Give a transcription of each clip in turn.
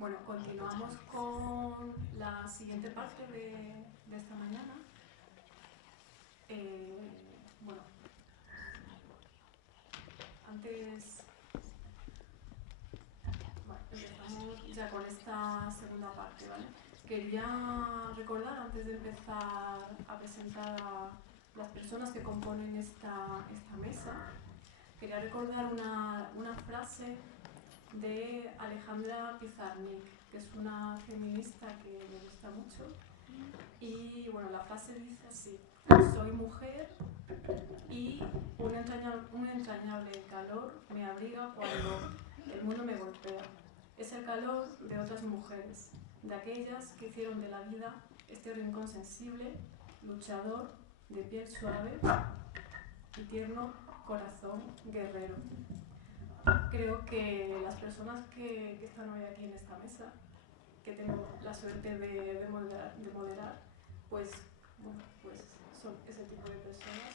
Bueno, continuamos con la siguiente parte de esta mañana. Bueno, antes, empezamos ya con esta segunda parte, ¿vale? Quería recordar, antes de empezar a presentar a las personas que componen esta mesa, quería recordar una frase de Alejandra Pizarnik, que es una feminista que me gusta mucho. Y bueno, la frase dice así: soy mujer y un entrañable calor me abriga cuando el mundo me golpea. Es el calor de otras mujeres, de aquellas que hicieron de la vida este rincón sensible, luchador, de piel suave y tierno corazón guerrero. Creo que las personas que están hoy aquí en esta mesa, que tengo la suerte de moderar, pues, bueno, pues son ese tipo de personas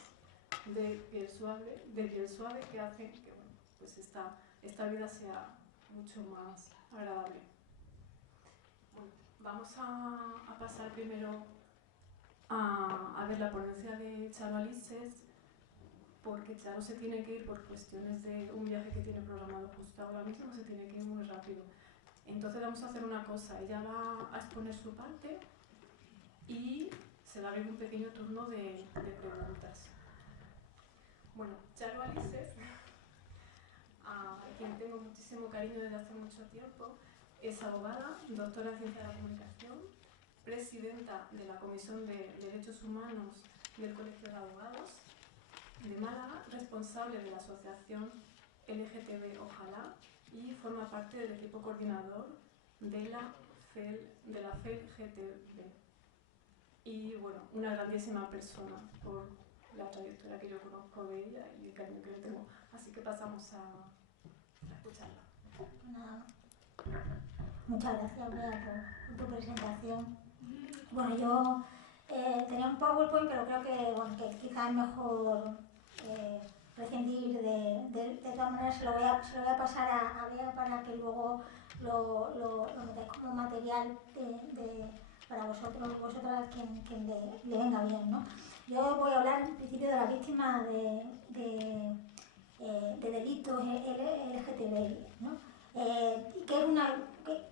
de piel suave que hacen que, bueno, pues esta vida sea mucho más agradable. Bueno, vamos a pasar primero a ver la ponencia de Charo Alises, porque Charo se tiene que ir por cuestiones de un viaje que tiene programado justo ahora mismo, se tiene que ir muy rápido. Entonces vamos a hacer una cosa: ella va a exponer su parte y se va a abrir un pequeño turno de preguntas. Bueno, Charo Alises, a quien tengo muchísimo cariño desde hace mucho tiempo, es abogada, doctora en Ciencia de la Comunicación, presidenta de la Comisión de Derechos Humanos del Colegio de Abogados de Málaga, responsable de la asociación LGTB Ojalá, y forma parte del equipo coordinador de la FELGTB. Y bueno, una grandísima persona por la trayectoria que yo conozco de ella y el cariño que le tengo. Así que pasamos a escucharla. Nada. Muchas gracias, Bea, por tu presentación. Bueno, yo tenía un PowerPoint, pero creo que, bueno, que quizás es mejor prescindir de todas maneras. Se lo voy a pasar a Bea para que luego lo metáis como material para vosotras quien le venga bien, ¿no? Yo voy a hablar en principio de las víctimas de delitos LGTBI, ¿no?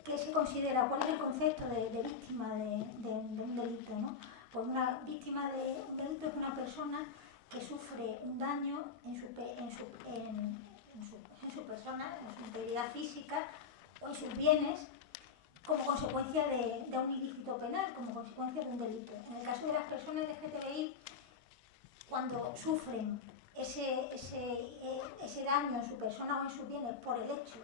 ¿Qué se considera? ¿Cuál es el concepto de víctima de un delito, ¿no? Pues una víctima de un delito es una persona que sufre un daño en su persona, en su integridad física o en sus bienes, como consecuencia de un ilícito penal, como consecuencia de un delito. En el caso de las personas LGTBI, cuando sufren ese daño en su persona o en sus bienes por el hecho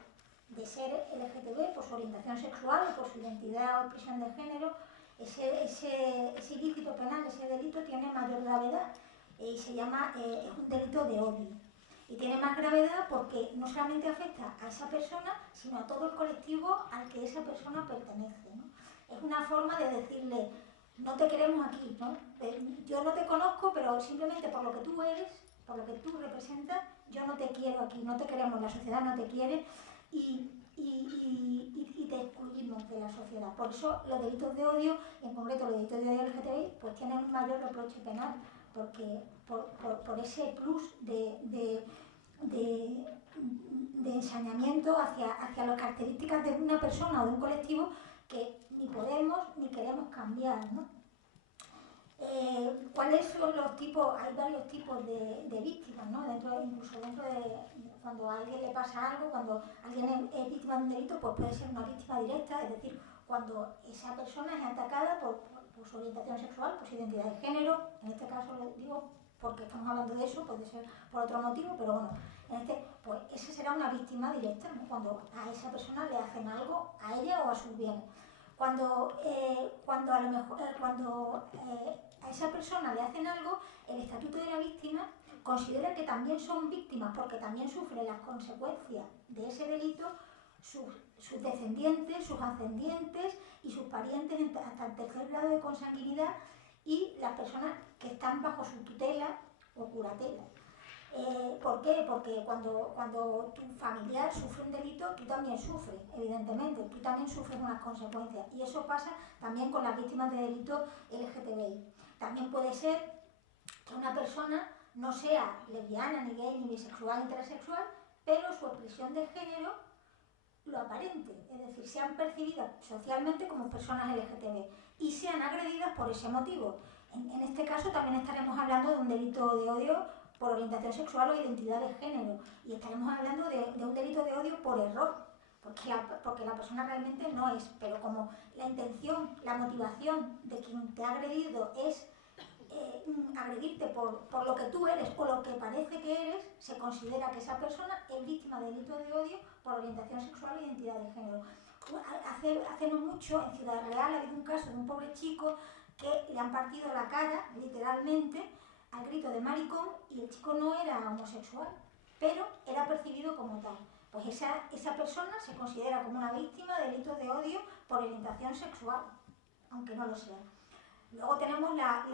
de ser LGTB, por su orientación sexual o por su identidad o expresión de género, ese ilícito penal, ese delito tiene mayor gravedad y se llama, es un delito de odio. Y tiene más gravedad porque no solamente afecta a esa persona, sino a todo el colectivo al que esa persona pertenece, ¿no? Es una forma de decirle: no te queremos aquí, ¿no? Yo no te conozco, pero simplemente por lo que tú eres, por lo que tú representas, yo no te quiero aquí, no te queremos, la sociedad no te quiere y te excluimos de la sociedad. Por eso los delitos de odio, en concreto los delitos de odio LGTBI, pues tienen un mayor reproche penal, porque por ese plus de ensañamiento hacia las características de una persona o de un colectivo que ni podemos ni queremos cambiar, ¿no? ¿Cuáles son los tipos? Hay varios tipos de víctimas, ¿no? Incluso dentro de cuando a alguien le pasa algo, cuando alguien es víctima de un delito, pues puede ser una víctima directa, es decir, cuando esa persona es atacada por su orientación sexual, por su identidad de género. En este caso lo digo porque estamos hablando de eso, puede ser por otro motivo, pero bueno, pues esa será una víctima directa, ¿no? Cuando a esa persona le hacen algo, a ella o a sus bienes. Cuando a esa persona le hacen algo, el Estatuto de la Víctima considera que también son víctimas porque también sufren las consecuencias de ese delito sus descendientes, sus ascendientes y sus parientes hasta el tercer grado de consanguinidad y las personas que están bajo su tutela o curatela. ¿Por qué? Porque cuando tu familiar sufre un delito, tú también sufres, evidentemente, tú también sufres unas consecuencias. Y eso pasa también con las víctimas de delitos LGTBI. También puede ser que una persona no sea lesbiana, ni gay, ni bisexual, ni transexual, pero su expresión de género lo aparente, es decir, sean percibidas socialmente como personas LGTB y sean agredidas por ese motivo. En este caso también estaremos hablando de un delito de odio por orientación sexual o identidad de género, y estaremos hablando de un delito de odio por error, porque la persona realmente no es, pero como la intención, la motivación de quien te ha agredido es agredirte por lo que tú eres o lo que parece que eres, se considera que esa persona es víctima de delito de odio por orientación sexual o identidad de género. Hace no mucho, en Ciudad Real, ha habido un caso de un pobre chico que le han partido la cara, literalmente, al grito de maricón, y el chico no era homosexual, pero era percibido como tal. Pues esa persona se considera como una víctima de delitos de odio por orientación sexual, aunque no lo sea. Luego tenemos la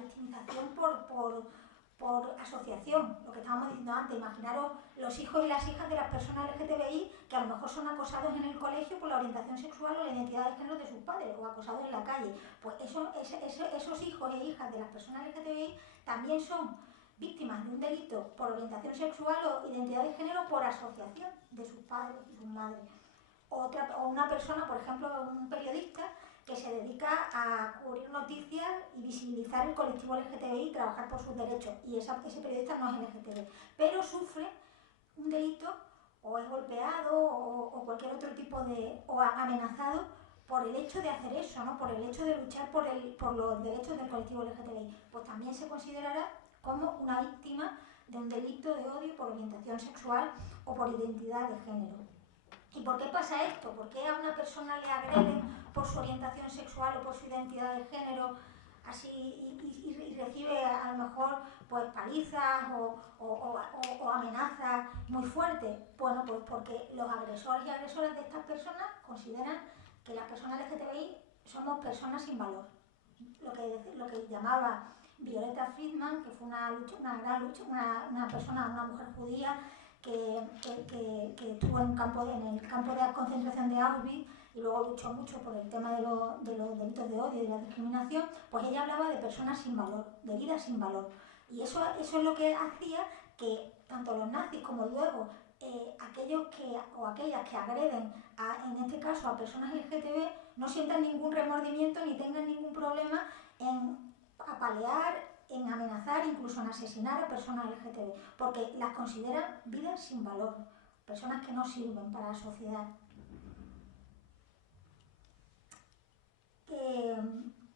victimización por asociación, lo que estábamos diciendo antes. Imaginaros los hijos y las hijas de las personas LGTBI que a lo mejor son acosados en el colegio por la orientación sexual o la identidad de género de sus padres, o acosados en la calle. Pues esos hijos e hijas de las personas LGTBI también son víctimas de un delito por orientación sexual o identidad de género por asociación de sus padres y sus madres. O una persona, por ejemplo, un periodista que se dedica a cubrir noticias y visibilizar el colectivo LGTBI y trabajar por sus derechos. Y ese periodista no es LGTBI, pero sufre un delito, o es golpeado, o cualquier otro tipo de... o amenazado por el hecho de hacer eso, ¿no? Por el hecho de luchar por los derechos del colectivo LGTBI. Pues también se considerará como una víctima de un delito de odio por orientación sexual o por identidad de género. ¿Y por qué pasa esto? ¿Por qué a una persona le agreden por su orientación sexual o por su identidad de género así y recibe a lo mejor pues palizas o amenazas muy fuertes? Bueno, pues porque los agresores y agresoras de estas personas consideran que las personas LGTBI somos personas sin valor. Lo que llamaba Violeta Friedman, que fue una gran lucha, una mujer judía que estuvo en el campo de concentración de Auschwitz y luego luchó mucho por el tema de los delitos de odio y de la discriminación. Pues ella hablaba de personas sin valor, de vidas sin valor. Y eso es lo que hacía que tanto los nazis como luego aquellos o aquellas que agreden, en este caso a personas LGTB, no sientan ningún remordimiento ni tengan ningún problema en apalear, en amenazar, incluso en asesinar a personas LGTB, porque las consideran vidas sin valor, personas que no sirven para la sociedad.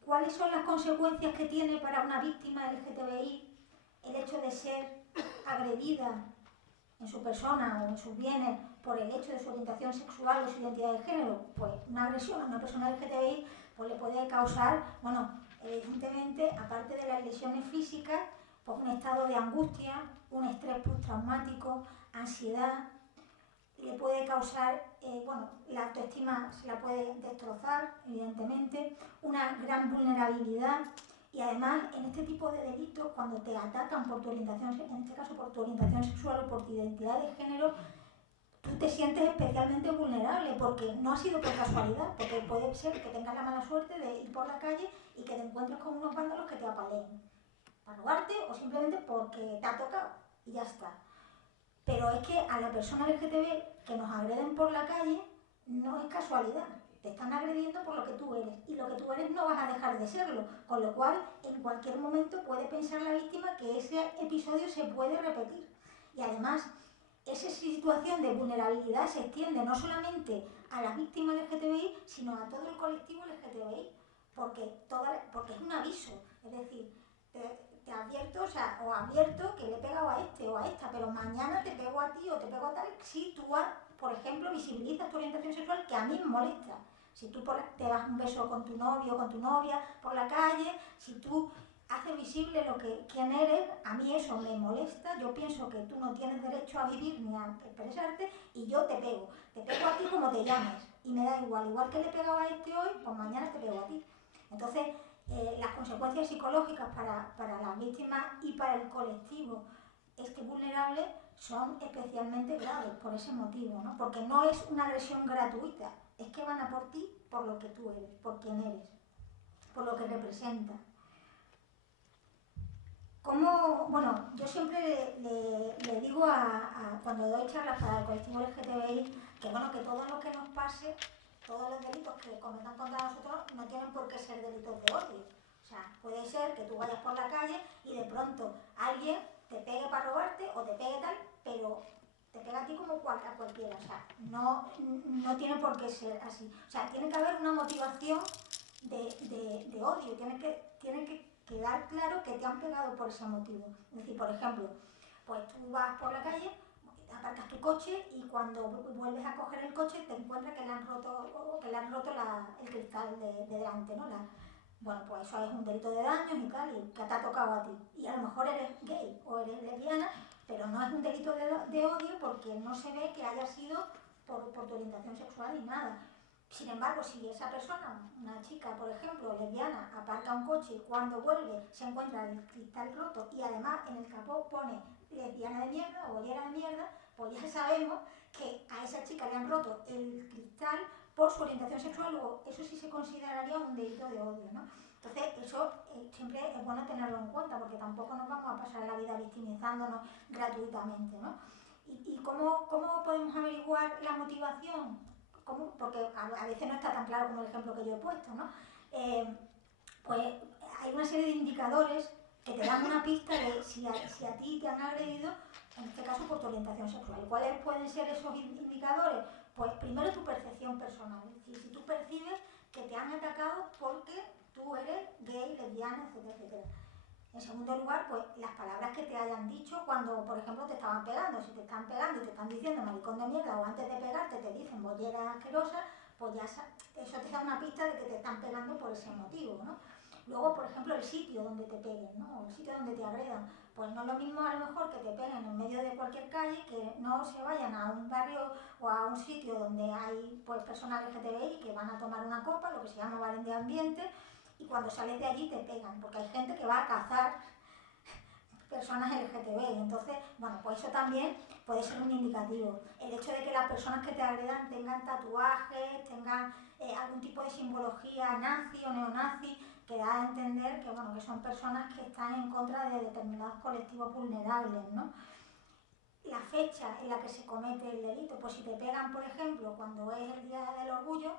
¿Cuáles son las consecuencias que tiene para una víctima LGTBI el hecho de ser agredida en su persona o en sus bienes por el hecho de su orientación sexual o su identidad de género? Pues una agresión a una persona LGTBI pues le puede causar, bueno, evidentemente, aparte de las lesiones físicas, pues un estado de angustia, un estrés postraumático, ansiedad, le puede causar, la autoestima se la puede destrozar, evidentemente, una gran vulnerabilidad. Y además, en este tipo de delitos, cuando te atacan por tu orientación, en este caso por tu orientación sexual o por tu identidad de género, tú te sientes especialmente vulnerable porque no ha sido por casualidad, porque puede ser que tengas la mala suerte de ir por la calle y que te encuentres con unos vándalos que te apaleen para robarte o simplemente porque te ha tocado y ya está. Pero es que a la persona LGTB que nos agreden por la calle no es casualidad. Te están agrediendo por lo que tú eres, y lo que tú eres no vas a dejar de serlo, con lo cual en cualquier momento puede pensar la víctima que ese episodio se puede repetir. Y además, esa situación de vulnerabilidad se extiende no solamente a las víctimas LGTBI, sino a todo el colectivo LGTBI, porque es un aviso, es decir, te advierto, o advierto que le he pegado a este o a esta, pero mañana te pego a ti o te pego a tal si tú, por ejemplo, visibilizas tu orientación sexual, que a mí me molesta. Si tú te das un beso con tu novio o con tu novia por la calle, si tú haces visible quién eres, a mí eso me molesta. Yo pienso que tú no tienes derecho a vivir ni a expresarte y yo te pego a ti como te llames y me da igual que le he pegado a este hoy, pues mañana te pego a ti. Entonces, las consecuencias psicológicas para las víctimas y para el colectivo vulnerable son especialmente graves por ese motivo, ¿no? Porque no es una agresión gratuita, es que van a por ti por lo que tú eres, por quién eres, por lo que representas. Bueno, yo siempre le digo cuando doy charlas para el colectivo LGTBI que bueno, que todo lo que nos pase, todos los delitos que cometan contra nosotros no tienen por qué ser delitos de odio. O sea, puede ser que tú vayas por la calle y de pronto alguien te pegue para robarte o te pegue tal, pero te pega a ti como a cualquiera. O sea, no tiene por qué ser así. O sea, tiene que haber una motivación de odio, tiene que quedar claro que te han pegado por ese motivo. Es decir, por ejemplo, pues tú vas por la calle, aparcas tu coche y cuando vuelves a coger el coche te encuentras que le han roto el cristal de delante, ¿no? Bueno, pues eso es un delito de daños y tal, y que te ha tocado a ti. Y a lo mejor eres gay o eres lesbiana, pero no es un delito de odio porque no se ve que haya sido por tu orientación sexual ni nada. Sin embargo, si esa persona, una chica, por ejemplo, lesbiana, aparca un coche y cuando vuelve se encuentra el cristal roto y además en el capó pone lesbiana de mierda o bollera de mierda, pues ya sabemos que a esa chica le han roto el cristal por su orientación sexual, o eso sí se consideraría un delito de odio, ¿no? Entonces, eso siempre es bueno tenerlo en cuenta, porque tampoco nos vamos a pasar la vida victimizándonos gratuitamente, ¿no? ¿Y cómo podemos averiguar la motivación? ¿Cómo? Porque a veces no está tan claro como el ejemplo que yo he puesto, ¿no? Pues hay una serie de indicadores que te dan una pista de si a ti te han agredido, en este caso por tu orientación sexual. ¿Cuáles pueden ser esos indicadores? Pues primero tu percepción personal, es decir, si tú percibes que te han atacado porque tú eres gay, lesbiana, etcétera, etcétera. En segundo lugar, pues las palabras que te hayan dicho cuando, por ejemplo, te estaban pegando. Si te están pegando y te están diciendo maricón de mierda, o antes de pegarte te dicen bollera asquerosa, pues ya eso te da una pista de que te están pegando por ese motivo, ¿no? Luego, por ejemplo, el sitio donde te peguen, ¿no? O el sitio donde te agredan. Pues no es lo mismo a lo mejor que te peguen en medio de cualquier calle, que no se vayan a un barrio o a un sitio donde hay pues personas LGTBI que van a tomar una copa, lo que se llama bar de ambiente, y cuando sales de allí te pegan, porque hay gente que va a cazar personas LGTBI. Entonces, bueno, pues eso también puede ser un indicativo. El hecho de que las personas que te agredan tengan tatuajes, tengan algún tipo de simbología nazi o neonazi, que da a entender que, bueno, que son personas que están en contra de determinados colectivos vulnerables, ¿no? La fecha en la que se comete el delito, pues si te pegan, por ejemplo, cuando es el Día del Orgullo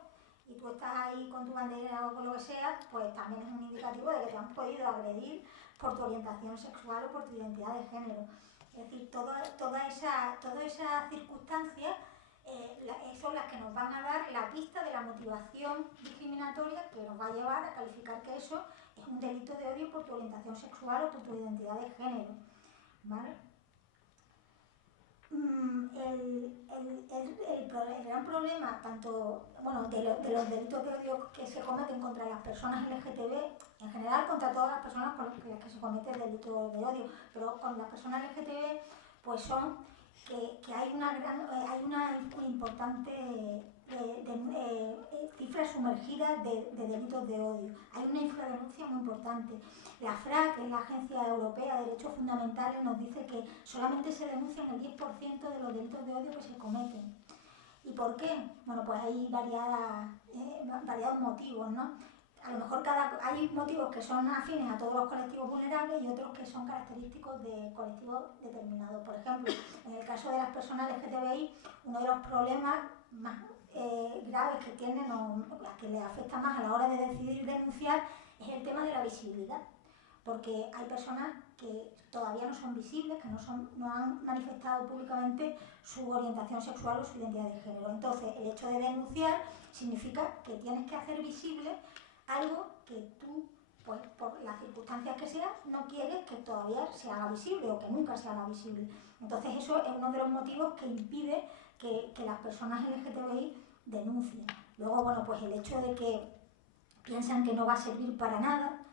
y tú estás ahí con tu bandera o con lo que sea, pues también es un indicativo de que te han podido agredir por tu orientación sexual o por tu identidad de género. Es decir, toda esa circunstancias son las que nos van a dar la pista de la motivación discriminatoria que nos va a llevar a calificar que eso es un delito de odio por tu orientación sexual o por tu identidad de género, ¿vale? El gran problema tanto de los delitos de odio que se cometen contra las personas LGTB, en general contra todas las personas con las que se comete el delito de odio, pero con las personas LGTB pues son que hay una importante cifra sumergida de delitos de odio. Hay una infradenuncia muy importante. La FRA, que es la Agencia Europea de Derechos Fundamentales, nos dice que solamente se denuncian el 10% de los delitos de odio que se cometen. ¿Y por qué? Bueno, pues hay variados motivos, ¿no? A lo mejor hay motivos que son afines a todos los colectivos vulnerables y otros que son característicos de colectivos determinados. Por ejemplo, en el caso de las personas LGTBI, uno de los problemas más graves que tienen o que les afecta más a la hora de decidir denunciar es el tema de la visibilidad. Porque hay personas que todavía no son visibles, que no han manifestado públicamente su orientación sexual o su identidad de género. Entonces, el hecho de denunciar significa que tienes que hacer visible algo que tú, pues por las circunstancias que sean, no quieres que todavía se haga visible o que nunca se haga visible. Entonces, eso es uno de los motivos que impide que las personas LGTBI denuncien. Luego, bueno, pues el hecho de que piensan que no va a servir para nada,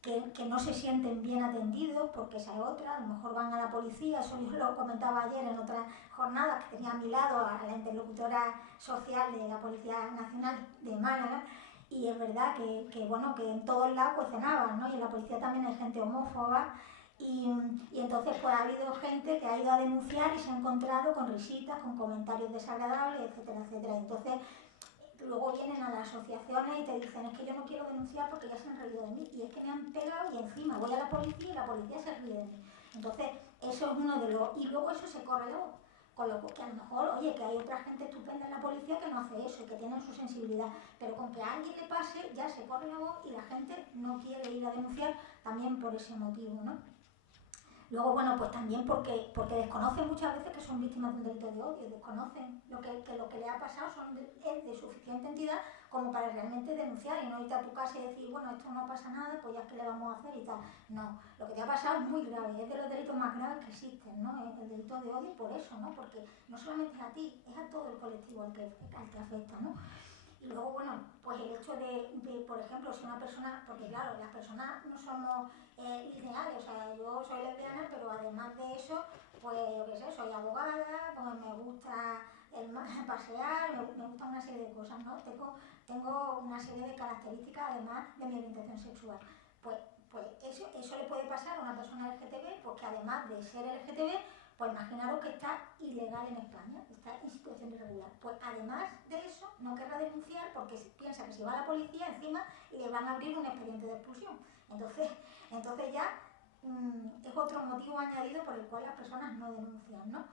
que no se sienten bien atendidos, porque esa es otra, a lo mejor van a la policía, eso yo lo comentaba ayer en otra jornada, que tenía a mi lado a la interlocutora social de la Policía Nacional de Málaga, Y es verdad bueno, que en todos lados pues cenaban, ¿no? Y en la policía también hay gente homófoba. Y entonces pues ha habido gente que ha ido a denunciar y se ha encontrado con risitas, con comentarios desagradables, etcétera, etcétera. Y entonces luego vienen a las asociaciones y te dicen, es que yo no quiero denunciar porque ya se han reído de mí, y es que me han pegado y encima voy a la policía y la policía se ríe de mí. Entonces, eso es uno de los... Y luego eso se corre luego, con lo que a lo mejor, oye, que hay otra gente estupenda en la policía que no hace eso y que tienen su sensibilidad, pero con que a alguien le pase ya se corre la voz y la gente no quiere ir a denunciar también por ese motivo, ¿no? Luego, bueno, pues también porque desconocen muchas veces que son víctimas de un delito de odio, desconocen que lo que le ha pasado es de suficiente entidad como para realmente denunciar y no irte a tu casa y decir, bueno, esto no pasa nada, pues ya es que le vamos a hacer y tal. No, lo que te ha pasado es muy grave, es de los delitos más graves que existen, ¿no? El delito de odio por eso, ¿no? Porque no solamente es a ti, es a todo el colectivo al que afecta, ¿no? Y luego, bueno, pues el hecho por ejemplo, si una persona, porque claro, las personas no somos lineales, o sea, yo soy lesbiana, pero además de eso, pues yo qué sé, soy abogada, pues me gusta pasear, me gusta una serie de cosas, ¿no? Tengo una serie de características además de mi orientación sexual. Pues eso le puede pasar a una persona LGTB, porque además de ser LGTB, pues imaginaros que está ilegal en España, está en situación irregular. Pues además de eso, no querrá denunciar porque piensa que si va a la policía encima le van a abrir un expediente de expulsión. Entonces ya es otro motivo añadido por el cual las personas no denuncian, ¿no?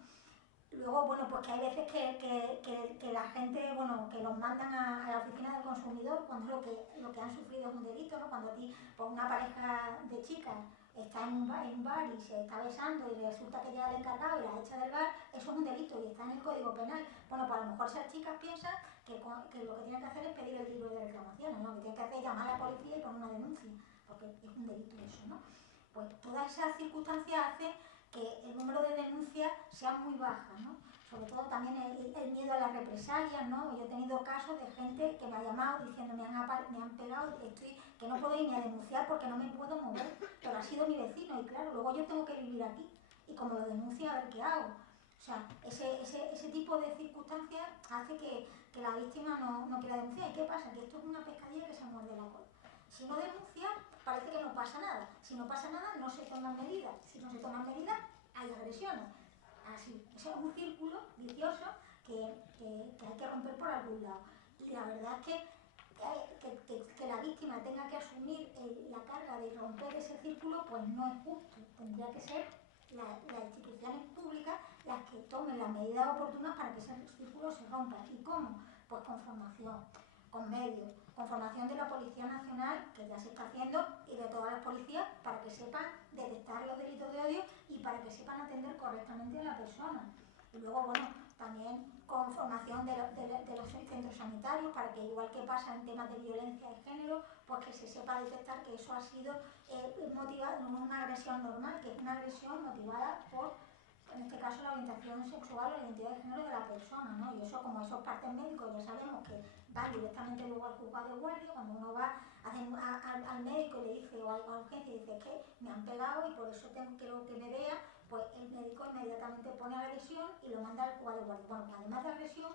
Luego, bueno, pues que hay veces que la gente, bueno, que los mandan a la oficina del consumidor cuando lo que han sufrido es un delito, ¿no? Cuando a ti, pues una pareja de chicas está en un bar y se está besando y resulta que llega el encargado y la echa del bar, eso es un delito y está en el Código Penal. Bueno, pues a lo mejor esas chicas piensan que lo que tienen que hacer es pedir el libro de reclamaciones, ¿no? Lo que tienen que hacer es llamar a la policía y poner una denuncia, porque es un delito eso, ¿no? Pues todas esas circunstancias hacen que el número de denuncias sea muy baja, ¿no? Sobre todo también el miedo a las represalias, ¿no? Yo he tenido casos de gente que me ha llamado diciendo me han pegado, que no puedo irme a denunciar porque no me puedo mover, pero ha sido mi vecino y claro, luego yo tengo que vivir aquí y como lo denuncio a ver qué hago. O sea, ese tipo de circunstancias hace que la víctima no quiera denunciar. ¿Y qué pasa? Que esto es una pescadilla que se muerde la cola. Si no denuncia, parece que no pasa nada. Si no pasa nada, no se toman medidas. Si no se toman medidas, hay agresiones. Así, o sea, es un círculo vicioso que hay que romper por algún lado. Y la verdad es que la víctima tenga que asumir la carga de romper ese círculo, pues no es justo. Tendría que ser las instituciones públicas las que tomen las medidas oportunas para que ese círculo se rompa. ¿Y cómo? Pues con formación, con medios, con formación de la Policía Nacional, que ya se está haciendo, y de todas las policías, para que sepan detectar los delitos de odio y para que sepan atender correctamente a la persona. Y luego, bueno, también con formación de los centros sanitarios, para que igual que pasa en temas de violencia de género, pues que se sepa detectar que eso ha sido motivado, no es una agresión normal, que es una agresión motivada por, en este caso, la orientación sexual o la identidad de género de la persona, ¿no? Y eso, como esos partes médicos ya sabemos que va directamente luego al juzgado de guardia, cuando uno va al médico y le dice, o a la urgencia y dice que me han pegado y por eso quiero que me vea, pues el médico inmediatamente pone agresión y lo manda al juzgado de guardia. Bueno, además de agresión,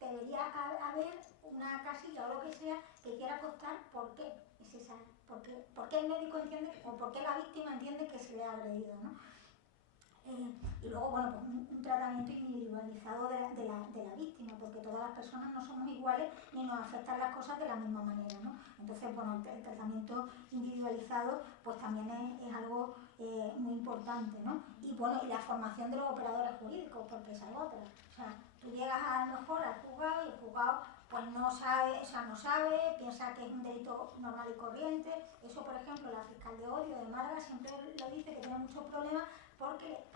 debería haber una casilla o lo que sea que quiera constar por qué es esa, por qué el médico entiende o por qué la víctima entiende que se le ha agredido, ¿no? Y luego, bueno, pues un tratamiento individualizado de la víctima, porque todas las personas no somos iguales ni nos afectan las cosas de la misma manera, ¿no? Entonces, bueno, el tratamiento individualizado pues también es algo muy importante, ¿no? Y bueno, y la formación de los operadores jurídicos, porque esa es otra. O sea, tú llegas a lo mejor al juzgado y el juzgado pues no sabe, piensa que es un delito normal y corriente. Eso, por ejemplo, la fiscal de odio de Málaga siempre lo dice, que tiene muchos problemas porque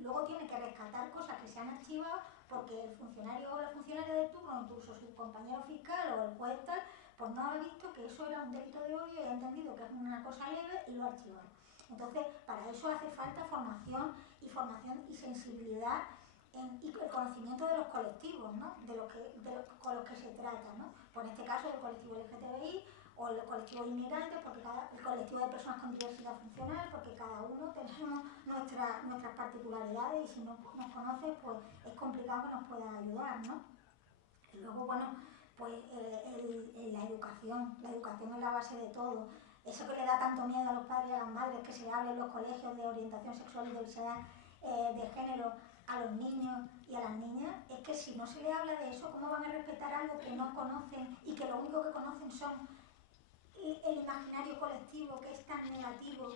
luego tiene que rescatar cosas que se han archivado porque el funcionario o la funcionaria de turno, incluso su compañero fiscal o el juez tal, pues no ha visto que eso era un delito de odio y ha entendido que es una cosa leve y lo ha archivado. Entonces, para eso hace falta formación y sensibilidad y el conocimiento de los colectivos, ¿no? Con los que se trata, ¿no? Pues en este caso el colectivo LGTBI o el colectivo de inmigrantes, porque el colectivo de personas con diversidad funcional, porque cada uno tenemos nuestras particularidades y si no nos conoces, pues es complicado que nos puedas ayudar, ¿no? Y luego, bueno, pues la educación es la base de todo. Eso que le da tanto miedo a los padres y a las madres, que se hable en los colegios de orientación sexual y diversidad de género a los niños y a las niñas, es que si no se les habla de eso, ¿cómo van a respetar algo que no conocen y que lo único que conocen son el imaginario colectivo, que es tan negativo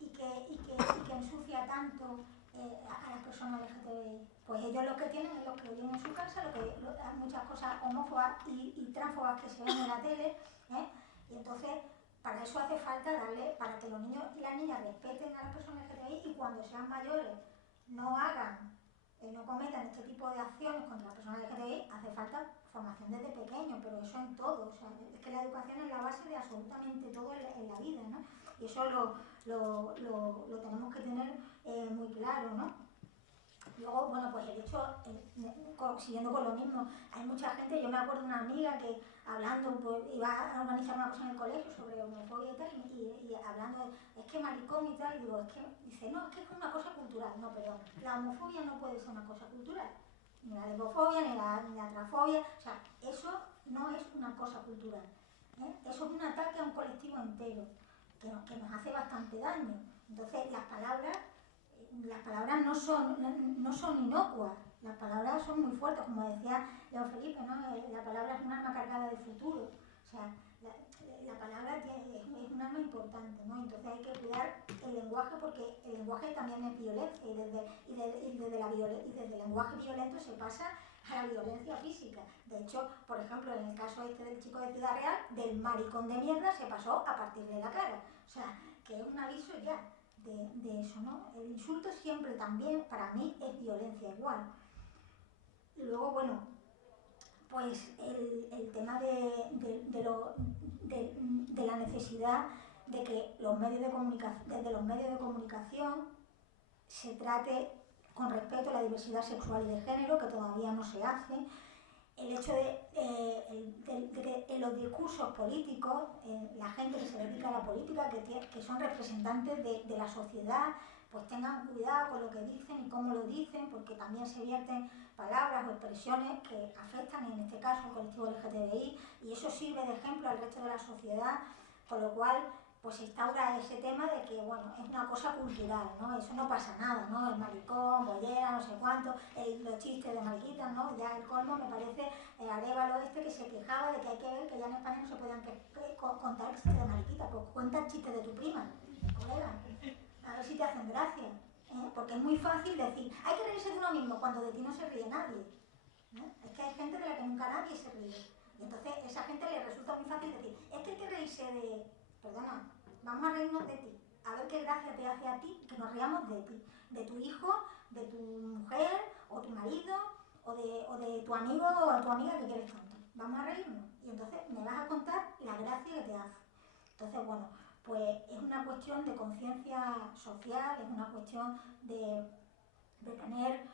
y que ensucia tanto a las personas LGTBI? Pues ellos lo que tienen es lo que oyen en su casa, hay muchas cosas homófobas y transfobas que se ven en la tele, y entonces para eso hace falta darle, para que los niños y las niñas respeten a las personas LGTBI y cuando sean mayores no cometan este tipo de acciones contra las personas LGTBI, hace falta formación desde pequeño, pero eso en todo. O sea, es que la educación es la base de absolutamente todo en la vida, ¿no? Y eso lo tenemos que tener muy claro, ¿no? Luego, bueno, pues el hecho, siguiendo con lo mismo, hay mucha gente, yo me acuerdo de una amiga que hablando, pues iba a organizar una cosa en el colegio sobre homofobia y tal, y hablando, es que maricón y tal, y digo, dice, no, es que es una cosa cultural. No, perdón, la homofobia no puede ser una cosa cultural, ni la lesbofobia, ni la transfobia, o sea, eso no es una cosa cultural, eso es un ataque a un colectivo entero, que nos hace bastante daño. Entonces, las palabras no son inocuas, las palabras son muy fuertes, como decía Leo Felipe, ¿no? La palabra es un arma cargada de futuro, o sea, la palabra es un arma importante, ¿no? Entonces hay que cuidar el lenguaje porque el lenguaje también es violencia y desde el lenguaje violento se pasa a la violencia física. De hecho, por ejemplo, en el caso este del chico de Ciudad Real, del maricón de mierda se pasó a partir de la cara, o sea, que es un aviso ya de eso, ¿no? El insulto siempre también, para mí, es violencia igual. Y luego, bueno, pues el tema de la necesidad de que desde los medios de comunicación se trate con respeto a la diversidad sexual y de género, que todavía no se hace. El hecho de que en los discursos políticos, la gente que se dedica a la política, que son representantes de la sociedad, pues tengan cuidado con lo que dicen y cómo lo dicen, porque también se vierten palabras o expresiones que afectan, en este caso, al colectivo LGTBI, y eso sirve de ejemplo al resto de la sociedad, con lo cual pues se instaura ese tema de que, bueno, es una cosa cultural, ¿no? Eso no pasa nada, ¿no? El maricón, bollera, no sé cuánto, los chistes de mariquitas, ¿no? Ya el colmo me parece Arévalo que se quejaba de que hay que ver que ya en España no se podían contar chistes de mariquitas, pues cuenta el chiste de tu prima, colega, a ver si te hacen gracia, porque es muy fácil decir, hay que reírse de uno mismo cuando de ti no se ríe nadie, es que hay gente de la que nunca nadie se ríe, y entonces a esa gente le resulta muy fácil decir, es que hay que reírse de... Perdona, vamos a reírnos de ti, a ver qué gracia te hace a ti que nos riamos de ti, de tu hijo, de tu mujer, o tu marido, o de tu amigo o tu amiga que quieres tanto. Vamos a reírnos y entonces me vas a contar la gracia que te hace. Entonces, bueno, pues es una cuestión de conciencia social, es una cuestión de tener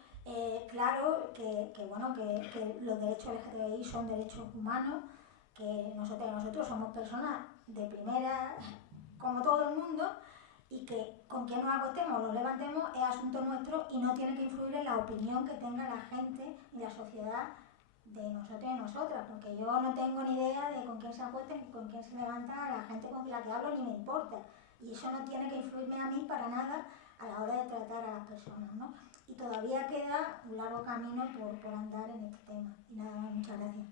claro que los derechos LGTBI son derechos humanos, que nosotros somos personas de primera, como todo el mundo, y que con quien nos acostemos o nos levantemos es asunto nuestro y no tiene que influir en la opinión que tenga la gente y la sociedad de nosotros y nosotras, porque yo no tengo ni idea de con quién se acuesta ni con quién se levanta la gente con la que hablo, ni me importa, y eso no tiene que influirme a mí para nada a la hora de tratar a las personas, ¿no? Y todavía queda un largo camino por andar en este tema. Y nada más, muchas gracias.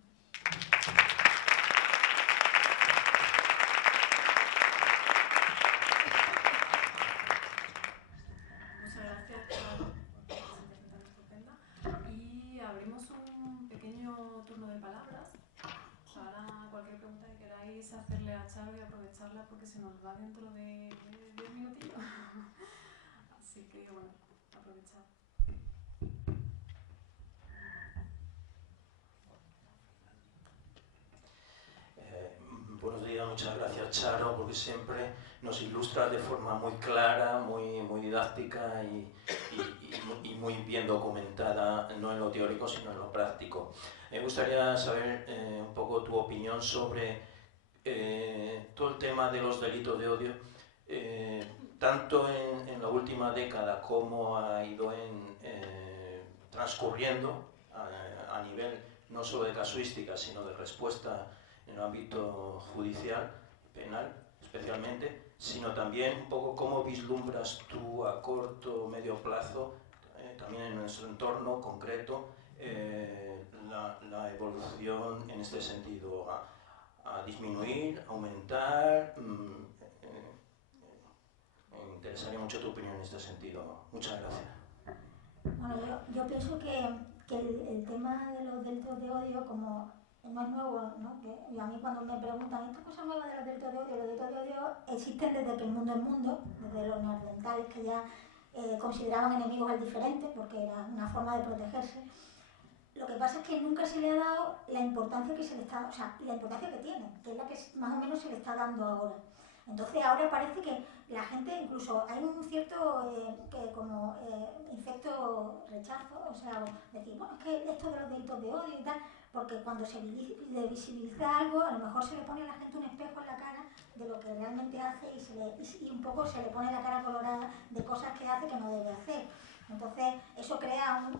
Muchas gracias por la presentación tan estupenda. Y abrimos un pequeño turno de palabras. Ahora cualquier pregunta que queráis hacerle a Charo y aprovecharla porque se nos va dentro de 10 minutillos. Así que bueno, aprovechad. Buenos días, muchas gracias Charo, porque siempre nos ilustra de forma muy clara, muy didáctica y muy bien documentada, no en lo teórico sino en lo práctico. Me gustaría saber un poco tu opinión sobre todo el tema de los delitos de odio, tanto en la última década como ha ido transcurriendo a nivel no solo de casuística, sino de respuesta en el ámbito judicial, penal especialmente, sino también un poco cómo vislumbras tú a corto o medio plazo, también en nuestro entorno concreto, la evolución en este sentido, a disminuir, aumentar. Me interesaría mucho tu opinión en este sentido. Muchas gracias. Bueno, yo pienso que el tema de los delitos de odio, como no es nuevo, ¿no? Que a mí cuando me preguntan esta cosa nueva de los delitos de odio, los delitos de odio existen desde que el mundo es mundo, desde los neandertales que ya consideraban enemigos al diferente porque era una forma de protegerse. Lo que pasa es que nunca se le ha dado la importancia que se le está, o sea, la importancia que tiene, que es la que más o menos se le está dando ahora. Entonces ahora parece que la gente, incluso hay un cierto infecto rechazo, o sea, decir, bueno, es que esto de los delitos de odio y tal, porque cuando se visibiliza algo, a lo mejor se le pone a la gente un espejo en la cara de lo que realmente hace y un poco se le pone la cara colorada de cosas que hace que no debe hacer. Entonces eso crea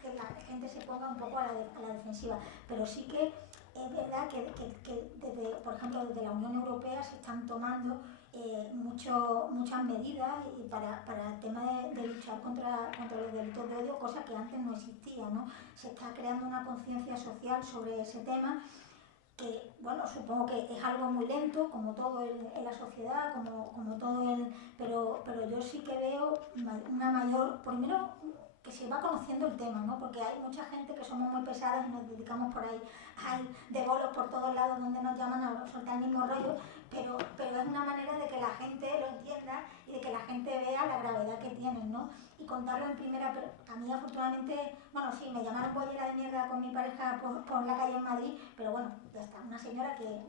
que la gente se ponga un poco a la defensiva, pero sí que es verdad que desde, por ejemplo, desde la Unión Europea se están tomando muchas medidas para el tema de luchar contra los delitos de odio, cosa que antes no existía, ¿no? Se está creando una conciencia social sobre ese tema que, bueno, supongo que es algo muy lento, como todo en la sociedad, como todo pero yo sí que veo una mayor, primero que se va conociendo el tema, ¿no? Porque hay mucha gente que somos muy pesadas y nos dedicamos por ahí, hay de bolos por todos lados donde nos llaman a soltar el mismo rollo, pero es una manera de que la gente lo entienda y de que la gente vea la gravedad que tienen, ¿no? Y contarlo en primera, pero a mí afortunadamente, bueno, sí, me llamaron bollera de mierda con mi pareja por la calle en Madrid, pero bueno, ya está, una señora que,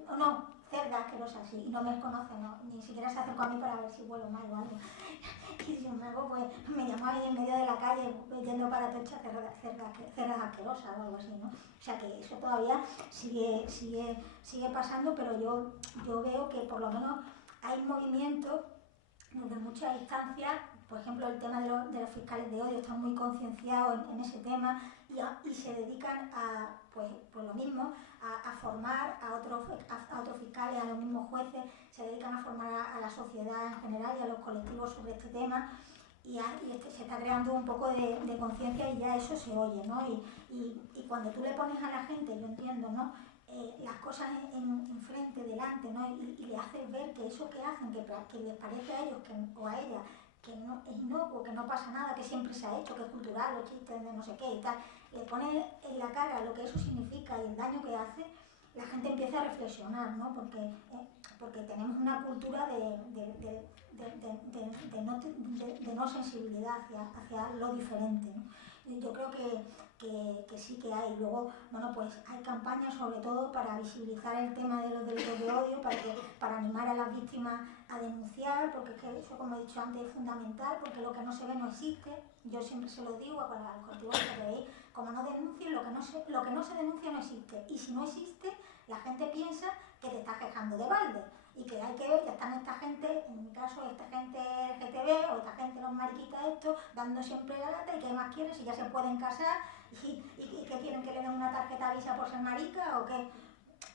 cerda asquerosa, sí, y no me conoce, no, ni siquiera se acercó a mí para ver si huelo mal o algo. Y sin embargo, pues me llamó ahí en medio de la calle, yendo para Tocha, cerdas asquerosas o algo así, ¿no? O sea que eso todavía sigue pasando, pero yo veo que por lo menos hay movimientos desde muchas instancias. Por ejemplo, el tema de los fiscales de odio están muy concienciados en ese tema y se dedican a, pues lo mismo, a formar a otros fiscales, a los mismos jueces, se dedican a formar a la sociedad en general y a los colectivos sobre este tema. Y se está creando un poco de conciencia y ya eso se oye, ¿no? Y cuando tú le pones a la gente, yo entiendo, ¿no? Las cosas enfrente, delante, ¿no? Y le haces ver que eso que hacen, que les parece a ellos o a ella que no, es inocuo, que no pasa nada, que siempre se ha hecho, que es cultural, los chistes de no sé qué y tal, le pones en la cara lo que eso significa y el daño que hace, la gente empieza a reflexionar, ¿no? Porque tenemos una cultura de no sensibilidad hacia lo diferente, ¿no? Yo creo que sí que hay. Luego, bueno, pues hay campañas sobre todo para visibilizar el tema de los delitos de odio, para animar a las víctimas a denunciar, porque es que eso, como he dicho antes, es fundamental, porque lo que no se ve no existe. Yo siempre se lo digo a los colectivos LGTBI, como no denuncien, lo que no se denuncia no existe. Y si no existe, la gente piensa que te estás quejando de balde. Y que hay que ver que están esta gente, en mi caso esta gente LGTB o esta gente los mariquitas estos, dando siempre la lata y qué más quieren si ya se pueden casar y que quieren que le den una tarjeta Visa por ser marica o qué.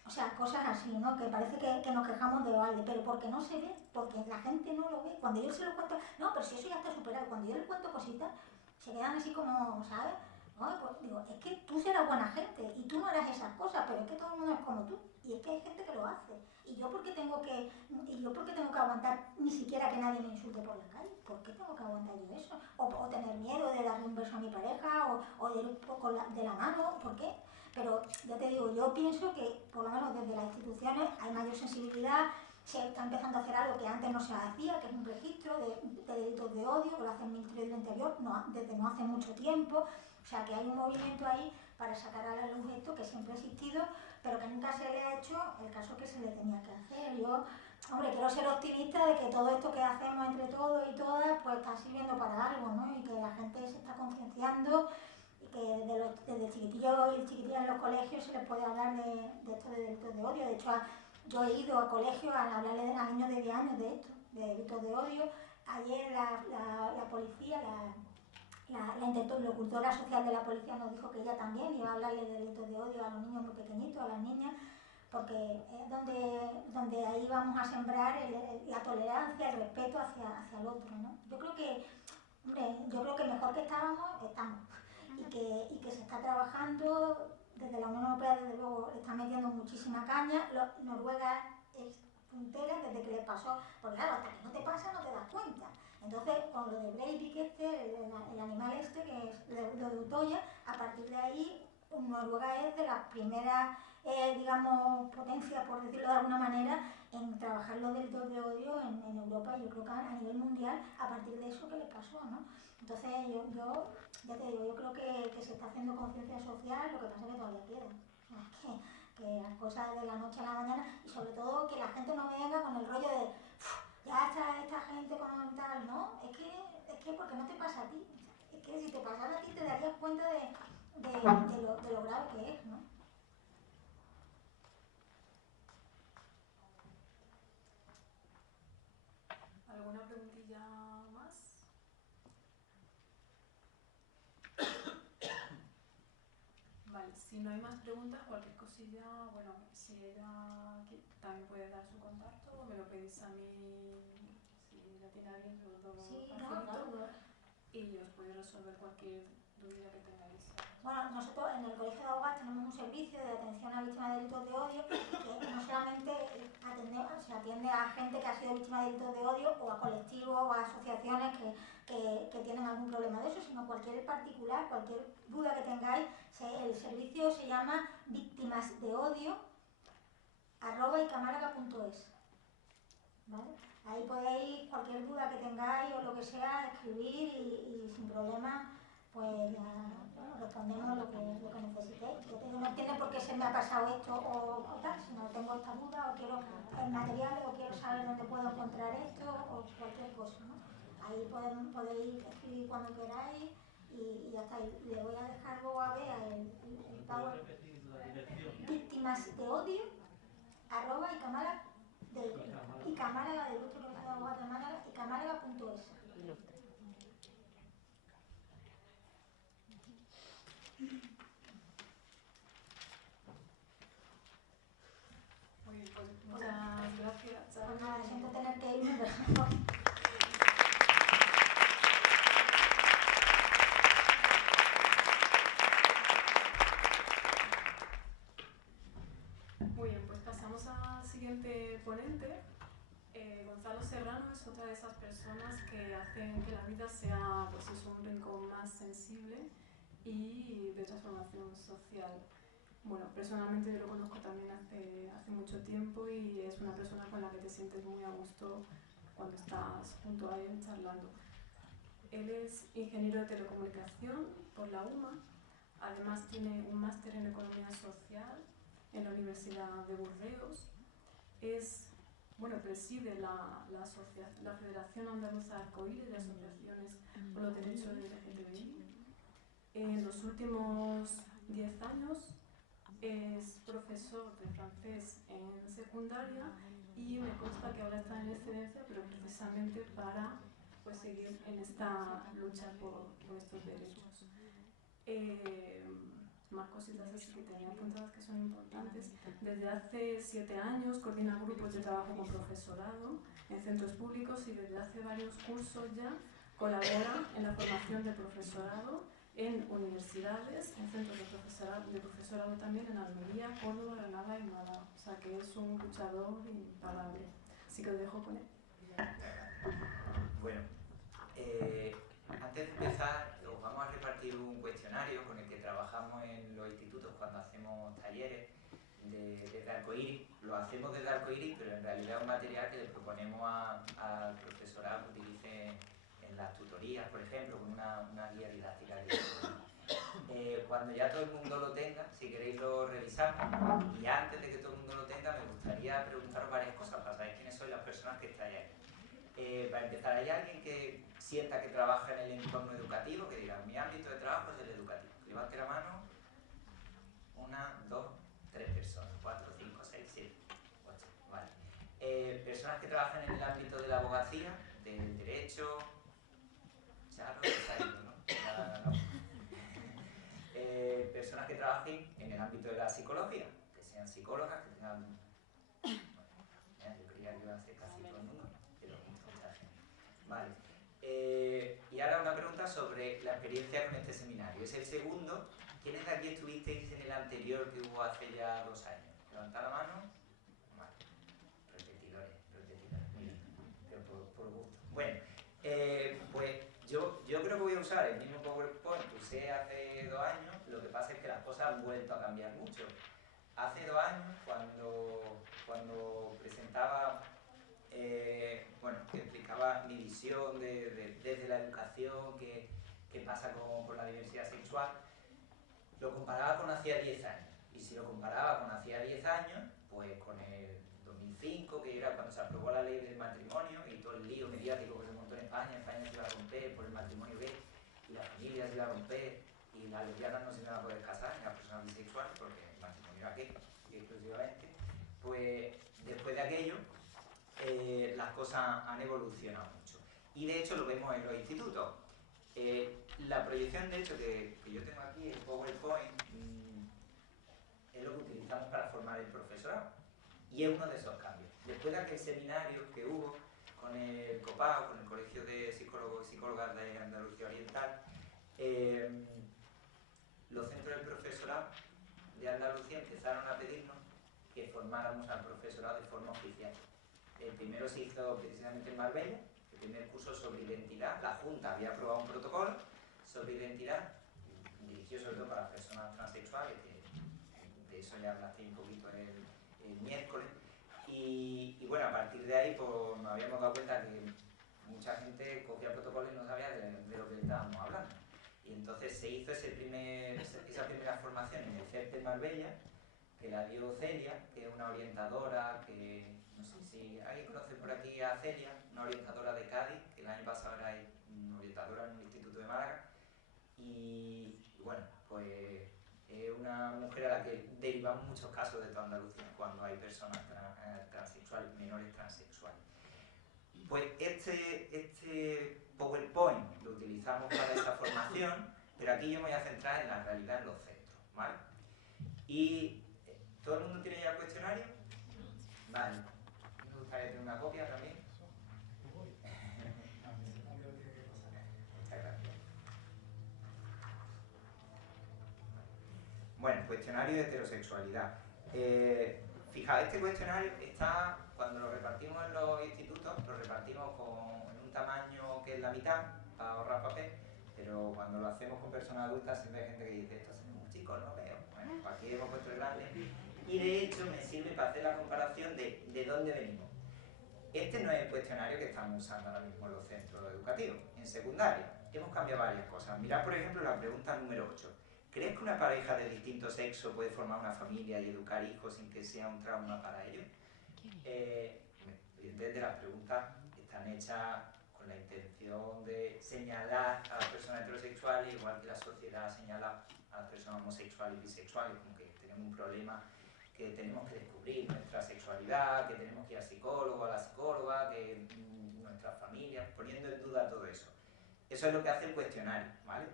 O sea, cosas así, ¿no? Que parece que nos quejamos de balde, pero porque no se ve, porque la gente no lo ve. Cuando yo se lo cuento, no, pero si eso ya está superado, cuando yo les cuento cositas, se quedan así como, ¿sabes? No, pues digo, es que tú serás buena gente y tú no harás esas cosas, pero es que todo el mundo es como tú y es que hay gente que lo hace. ¿Y yo por qué tengo que aguantar ni siquiera que nadie me insulte por la calle? ¿Por qué tengo que aguantar yo eso? O tener miedo de darle un beso a mi pareja o de ir un poco de la mano, ¿por qué? Pero ya te digo, yo pienso que por lo menos desde las instituciones hay mayor sensibilidad, se está empezando a hacer algo que antes no se hacía, que es un registro de delitos de odio, que lo hace el Ministerio del Interior desde no hace mucho tiempo. O sea que hay un movimiento ahí para sacar a la luz esto que siempre ha existido, pero que nunca se le ha hecho el caso que se le tenía que hacer. Yo, hombre, quiero ser optimista de que todo esto que hacemos entre todos y todas, pues está sirviendo para algo, ¿no? Y que la gente se está concienciando y que desde chiquitillos y chiquitillas en los colegios se les puede hablar de esto de delitos de odio. De hecho, yo he ido a colegios a hablarle a niños de 10 años de esto, de delitos de odio. Ayer la policía, la interlocutora social de la policía nos dijo que ella también iba a hablarle de delitos de odio a los niños muy pequeñitos, a las niñas, porque que es donde ahí vamos a sembrar la tolerancia, el respeto hacia el otro, ¿no? Yo creo que, hombre, mejor que estamos. Y que se está trabajando, desde la Unión Europea desde luego está metiendo muchísima caña. Noruega es puntera desde que le pasó, porque claro, hasta que no te pasa no te das cuenta. Entonces, con lo de Breivik el animal que es lo de Utoya, a partir de ahí Noruega es de las primeras, digamos, potencias, por decirlo de alguna manera, en trabajar los delitos de odio en Europa, y yo creo que a nivel mundial, a partir de eso que le pasó, ¿no? Entonces, yo ya te digo, yo creo que se está haciendo conciencia social, lo que pasa es que todavía queda. O sea, que las cosas de la noche a la mañana, y sobre todo que la gente no venga con el rollo de ya esta gente con tal, ¿no? Es que porque no te pasa a ti. Es que si te pasara a ti te darías cuenta de lo grave que es, ¿no? ¿Alguna preguntilla más? Vale, si no hay más preguntas, cualquier cosilla, bueno, si ella también puede dar su contacto, o me lo pedís a mí, si ya tiene alguien, se lo doy facilito, y os podéis resolver cualquier duda que tengáis. Bueno, nosotros en el Colegio de Abogados tenemos un servicio de atención a víctimas de delitos de odio que no solamente se atiende a gente que ha sido víctima de delitos de odio, o a colectivos o a asociaciones que tienen algún problema de eso, sino cualquier particular, cualquier duda que tengáis. El servicio se llama victimasdeodio@icamalaga.es, ¿vale? Ahí podéis, cualquier duda que tengáis o lo que sea, escribir y sin problema pues ya respondemos lo que necesitéis. No tiene por qué se me ha pasado esto o tal, sino tengo esta duda o quiero materiales o quiero saber dónde puedo encontrar esto o cualquier cosa, ¿no? Ahí podéis escribir cuando queráis y ya está. Y le voy a dejar luego a Bea el Power. victimasdeodio@icamalaga.es. Muy bien, pues muchas gracias. Pues nada, siento tener que irme, pero Muy bien, pues pasamos al siguiente ponente. Gonzalo Serrano es otra de esas personas que hacen que la vida sea, pues es un rincón más sensible y de transformación social. Bueno, personalmente yo lo conozco también hace mucho tiempo y es una persona con la que te sientes muy a gusto cuando estás junto a él charlando. Él es ingeniero de telecomunicación por la UMA, además tiene un máster en economía social en la Universidad de Burdeos. Preside la Federación Andaluza Arcoíris de Asociaciones por los Derechos LGTBI. En los últimos 10 años es profesor de francés en secundaria y me consta que ahora está en excedencia, pero precisamente para seguir en esta lucha por estos derechos. Más cositas así que tenía apuntadas que son importantes. Desde hace 7 años coordina grupos de trabajo con profesorado en centros públicos y desde hace varios cursos ya colabora en la formación de profesorado en universidades, en centros de profesorado también en Almería, Córdoba, Granada y Málaga. O sea que es un luchador imparable. Así que os dejo con él. Bueno, antes de empezar, os vamos a repartir un cuestionario con el que trabajamos en los institutos cuando hacemos talleres desde Arcoíris. Lo hacemos desde Arcoíris, pero en realidad es un material que le proponemos al profesorado que utilice en las tutorías, por ejemplo, con una guía didáctica. Cuando ya todo el mundo lo tenga, si queréis lo revisamos. Y antes de que todo el mundo lo tenga, me gustaría preguntaros varias cosas para saber quiénes son las personas que estáis ahí. Para empezar, ¿hay alguien que sienta que trabaja en el entorno educativo? Que diga, mi ámbito de trabajo es el educativo. Levante la mano. 1, 2, 3 personas. 4, 5, 6, 7, 8. Vale. Personas que trabajan en el ámbito de la abogacía, del derecho. Charo, está ahí, ¿no? Personas que trabajen en el ámbito de la psicología, que sean psicólogas, que tengan Bueno, yo creía que iba a ser casi todo el mundo, pero mucha gente. Vale. Y ahora una pregunta sobre la experiencia con este seminario. Es el segundo. ¿Quiénes de aquí estuvisteis en el anterior que hubo hace ya 2 años? ¿Levantad la mano? Vale. Repetidores. Muy bien. Pero por gusto. Bueno, pues yo creo que voy a usar el mismo PowerPoint que usé hace 2 años. Lo que pasa es que las cosas han vuelto a cambiar mucho. Hace 2 años, cuando presentaba, bueno, que explicaba mi visión desde la educación, qué pasa con la diversidad sexual, lo comparaba con hacía 10 años. Y si lo comparaba con hacía 10 años, pues con el 2005, que era cuando se aprobó la ley del matrimonio y todo el lío mediático que se montó en España se iba a romper por el matrimonio gay, y la familia se iba a romper, y las lesbianas no se iban a poder casar, ni las personas bisexuales, porque el matrimonio era gay exclusivamente. Pues después de aquello, las cosas han evolucionado mucho. Y de hecho lo vemos en los institutos. La proyección, de hecho, que yo tengo aquí, el PowerPoint, es lo que utilizamos para formar el profesorado. Y es uno de esos cambios. Después de aquel seminario que hubo con el COPAO, con el Colegio de Psicólogos y Psicólogas de Andalucía Oriental, los centros del profesorado de Andalucía empezaron a pedirnos que formáramos al profesorado de forma oficial. El primero se hizo precisamente en Marbella, el primer curso sobre identidad. La Junta había aprobado un protocolo sobre identidad, dirigido sobre todo para personas transexuales, que de eso ya hablaste un poquito el miércoles. Y bueno, a partir de ahí pues, nos habíamos dado cuenta que mucha gente cogía protocolos y no sabía de lo que estábamos hablando. Y entonces se hizo esa primera formación en el CEP de Marbella, que la dio Celia, que es una orientadora que, no sé si alguien conoce por aquí a Celia, una orientadora de Cádiz, que el año pasado era orientadora en un instituto de Málaga. Y bueno, pues es una mujer a la que derivamos muchos casos de toda Andalucía cuando hay personas transexuales, menores transexuales. Pues este PowerPoint lo utilizamos para esta formación, pero aquí yo me voy a centrar en la realidad en los centros, ¿vale? Y ¿todo el mundo tiene ya el cuestionario? Vale. Me gustaría tener una copia también. Muchas gracias. Bueno, cuestionario de heterosexualidad. Fijaos, este cuestionario está, cuando lo repartimos en los institutos, lo repartimos en un tamaño que es la mitad, para ahorrar papel, pero cuando lo hacemos con personas adultas siempre hay gente que dice, esto es muy chico, no veo. Bueno, pues aquí hemos puesto el grande. Y de hecho me sirve para hacer la comparación de dónde venimos. Este no es el cuestionario que estamos usando ahora mismo en los centros educativos. En secundaria hemos cambiado varias cosas. Mirad, por ejemplo, la pregunta número 8. ¿Crees que una pareja de distinto sexo puede formar una familia y educar hijos sin que sea un trauma para ellos? Desde las preguntas están hechas con la intención de señalar a las personas heterosexuales, igual que la sociedad señala a las personas homosexuales y bisexuales, como que tenemos un problema, que tenemos que descubrir nuestra sexualidad, que tenemos que ir al psicólogo, a la psicóloga, que nuestras familias, poniendo en duda todo eso. Eso es lo que hace el cuestionario, ¿vale?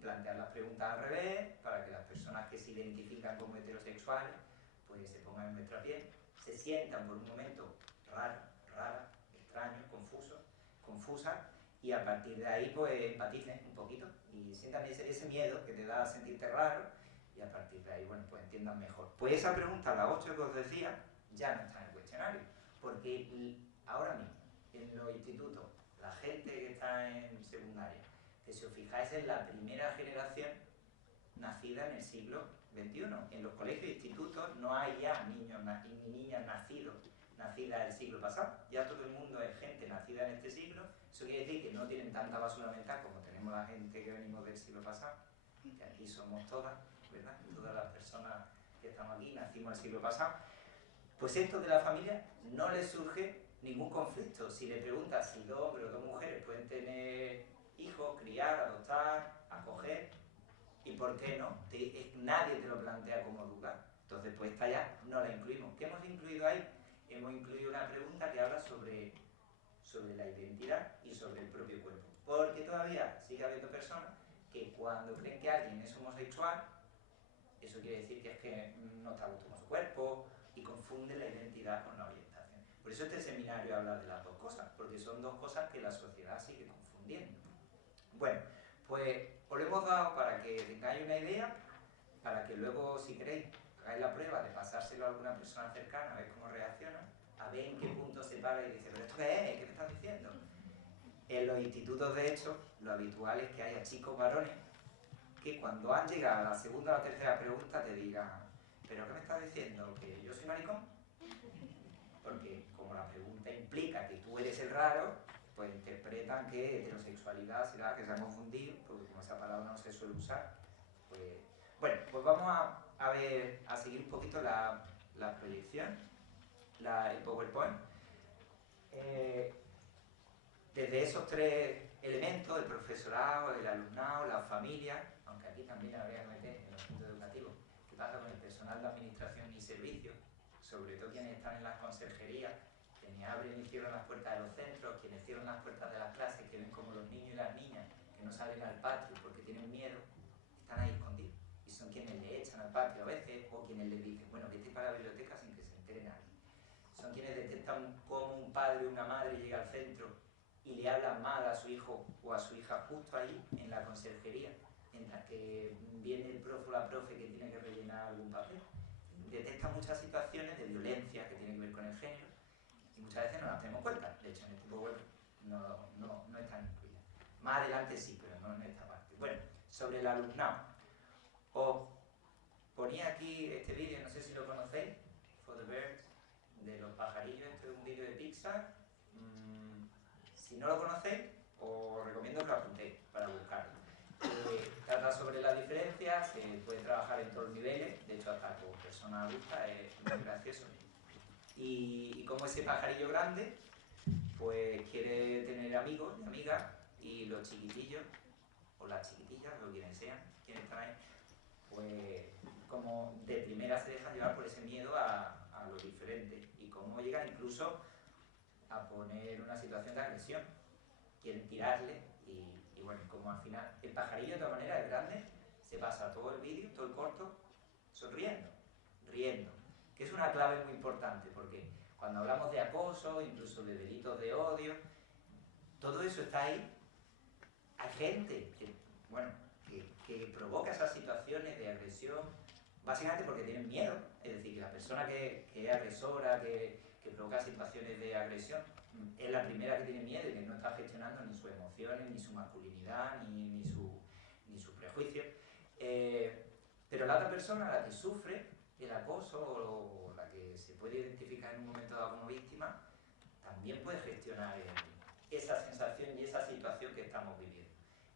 Plantear las preguntas al revés, para que las personas que se identifican como heterosexuales pues se pongan en nuestra piel, se sientan por un momento rara, extraños, confusas, y a partir de ahí pues empaticen un poquito y sientan ese miedo que te da a sentirte raro, y a partir de ahí, bueno, pues entiendan mejor. Pues esa pregunta, la 8 que os decía, ya no está en el cuestionario, porque ahora mismo, en los institutos, la gente que está en secundaria, que si os fijáis es la primera generación nacida en el siglo XXI. En los colegios e institutos no hay ya niños ni niñas nacidas del siglo pasado. Ya todo el mundo es gente nacida en este siglo. Eso quiere decir que no tienen tanta basura mental como tenemos la gente que venimos del siglo pasado, que aquí somos todas, ¿verdad? Todas las personas que estamos aquí nacimos el siglo pasado. Pues esto de la familia no les surge ningún conflicto. Si le preguntas si 2 hombres o 2 mujeres pueden tener hijos, criar, adoptar, acoger, ¿y por qué no? Nadie te lo plantea como duda. Entonces, pues esta ya no la incluimos. ¿Qué hemos incluido ahí? Hemos incluido una pregunta que habla sobre la identidad y sobre el propio cuerpo. Porque todavía sigue habiendo personas que cuando creen que alguien es homosexual, eso quiere decir que es que no está a gusto con su cuerpo, y confunden la identidad con la orientación. Por eso este seminario habla de las dos cosas, porque son dos cosas que la sociedad sigue confundiendo. Bueno, pues os lo hemos dado para que tengáis una idea, para que luego, si queréis, hagáis la prueba de pasárselo a alguna persona cercana, a ver cómo reacciona, a ver en qué punto se para y dice, ¿pero esto qué es? ¿Qué me estás diciendo? En los institutos, de hecho, lo habitual es que haya chicos varones que cuando han llegado a la segunda o la tercera pregunta te digan, ¿pero qué me estás diciendo? ¿Que yo soy maricón? Porque como la pregunta implica que tú eres el raro, pues interpretan que heterosexualidad será que se ha confundido, porque como esa palabra no se suele usar, pues... Bueno, pues vamos a ver, a seguir un poquito la proyección, el PowerPoint. Desde esos tres elementos, el profesorado, el alumnado, la familia, aunque aquí también habría que meter en los puntos educativos, ¿qué pasa con el personal de administración y servicios? Sobre todo quienes están en las conserjerías, quienes abren y cierran las puertas de los centros, quienes cierran las puertas de las clases, que ven como los niños y las niñas que no salen al patio porque tienen miedo, están ahí escondidos. Y son quienes le echan al patio a veces, o quienes les dicen, bueno, vete para la biblioteca sin que se entere nadie. Son quienes detectan cómo un padre o una madre llega al centro y le hablan mal a su hijo o a su hija justo ahí, en la conserjería, mientras que viene el profe o la profe que tiene que rellenar algún papel. Detecta muchas situaciones de violencia que tienen que ver con el género y muchas veces no las tenemos cuenta. De hecho, en este PowerPoint no están incluidas. Más adelante sí, pero no en esta parte. Bueno, sobre el alumnado. Os ponía aquí este vídeo, no sé si lo conocéis, For the Birds, de los pajarillos. Este es un vídeo de Pixar. Si no lo conocéis, os recomiendo que lo apuntéis para buscarlo. Trata sobre las diferencias, se puede trabajar en todos los niveles, de hecho hasta con personas adultas, es muy gracioso. Y como ese pajarillo grande, pues quiere tener amigos y amigas, y los chiquitillos, o las chiquitillas, o quienes sean, quienes están ahí, pues como de primera se dejan llevar por ese miedo a lo diferente, y cómo llegan incluso a poner una situación de agresión. Quieren tirarle y bueno, como al final el pajarillo de todas maneras es grande, se pasa todo el vídeo, todo el corto, sonriendo, riendo, que es una clave muy importante porque cuando hablamos de acoso, incluso de delitos de odio, todo eso está ahí. Hay gente que, bueno, que provoca esas situaciones de agresión básicamente porque tienen miedo, es decir, que la persona que es agresora, que provoca situaciones de agresión, es la primera que tiene miedo y que no está gestionando ni sus emociones, ni su masculinidad, ni su prejuicio. Pero la otra persona, la que sufre el acoso o la que se puede identificar en un momento dado como víctima, también puede gestionar esa sensación y esa situación que estamos viviendo.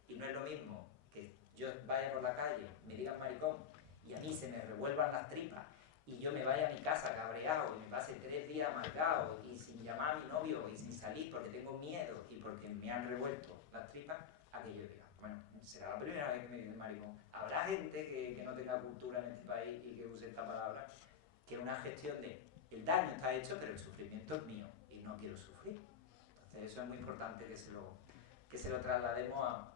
Y no es lo mismo que yo vaya por la calle, me digan maricón y a mí se me revuelvan las tripas y yo me vaya a mi casa cabreado y me pase 3 días amargado y sin llamar a mi novio y sin salir porque tengo miedo y porque me han revuelto las tripas, a que yo diga, bueno, será la primera vez que me dicen maricón. Habrá gente que no tenga cultura en este país y que use esta palabra, que es una gestión de el daño está hecho pero el sufrimiento es mío y no quiero sufrir. Entonces eso es muy importante que se lo traslademos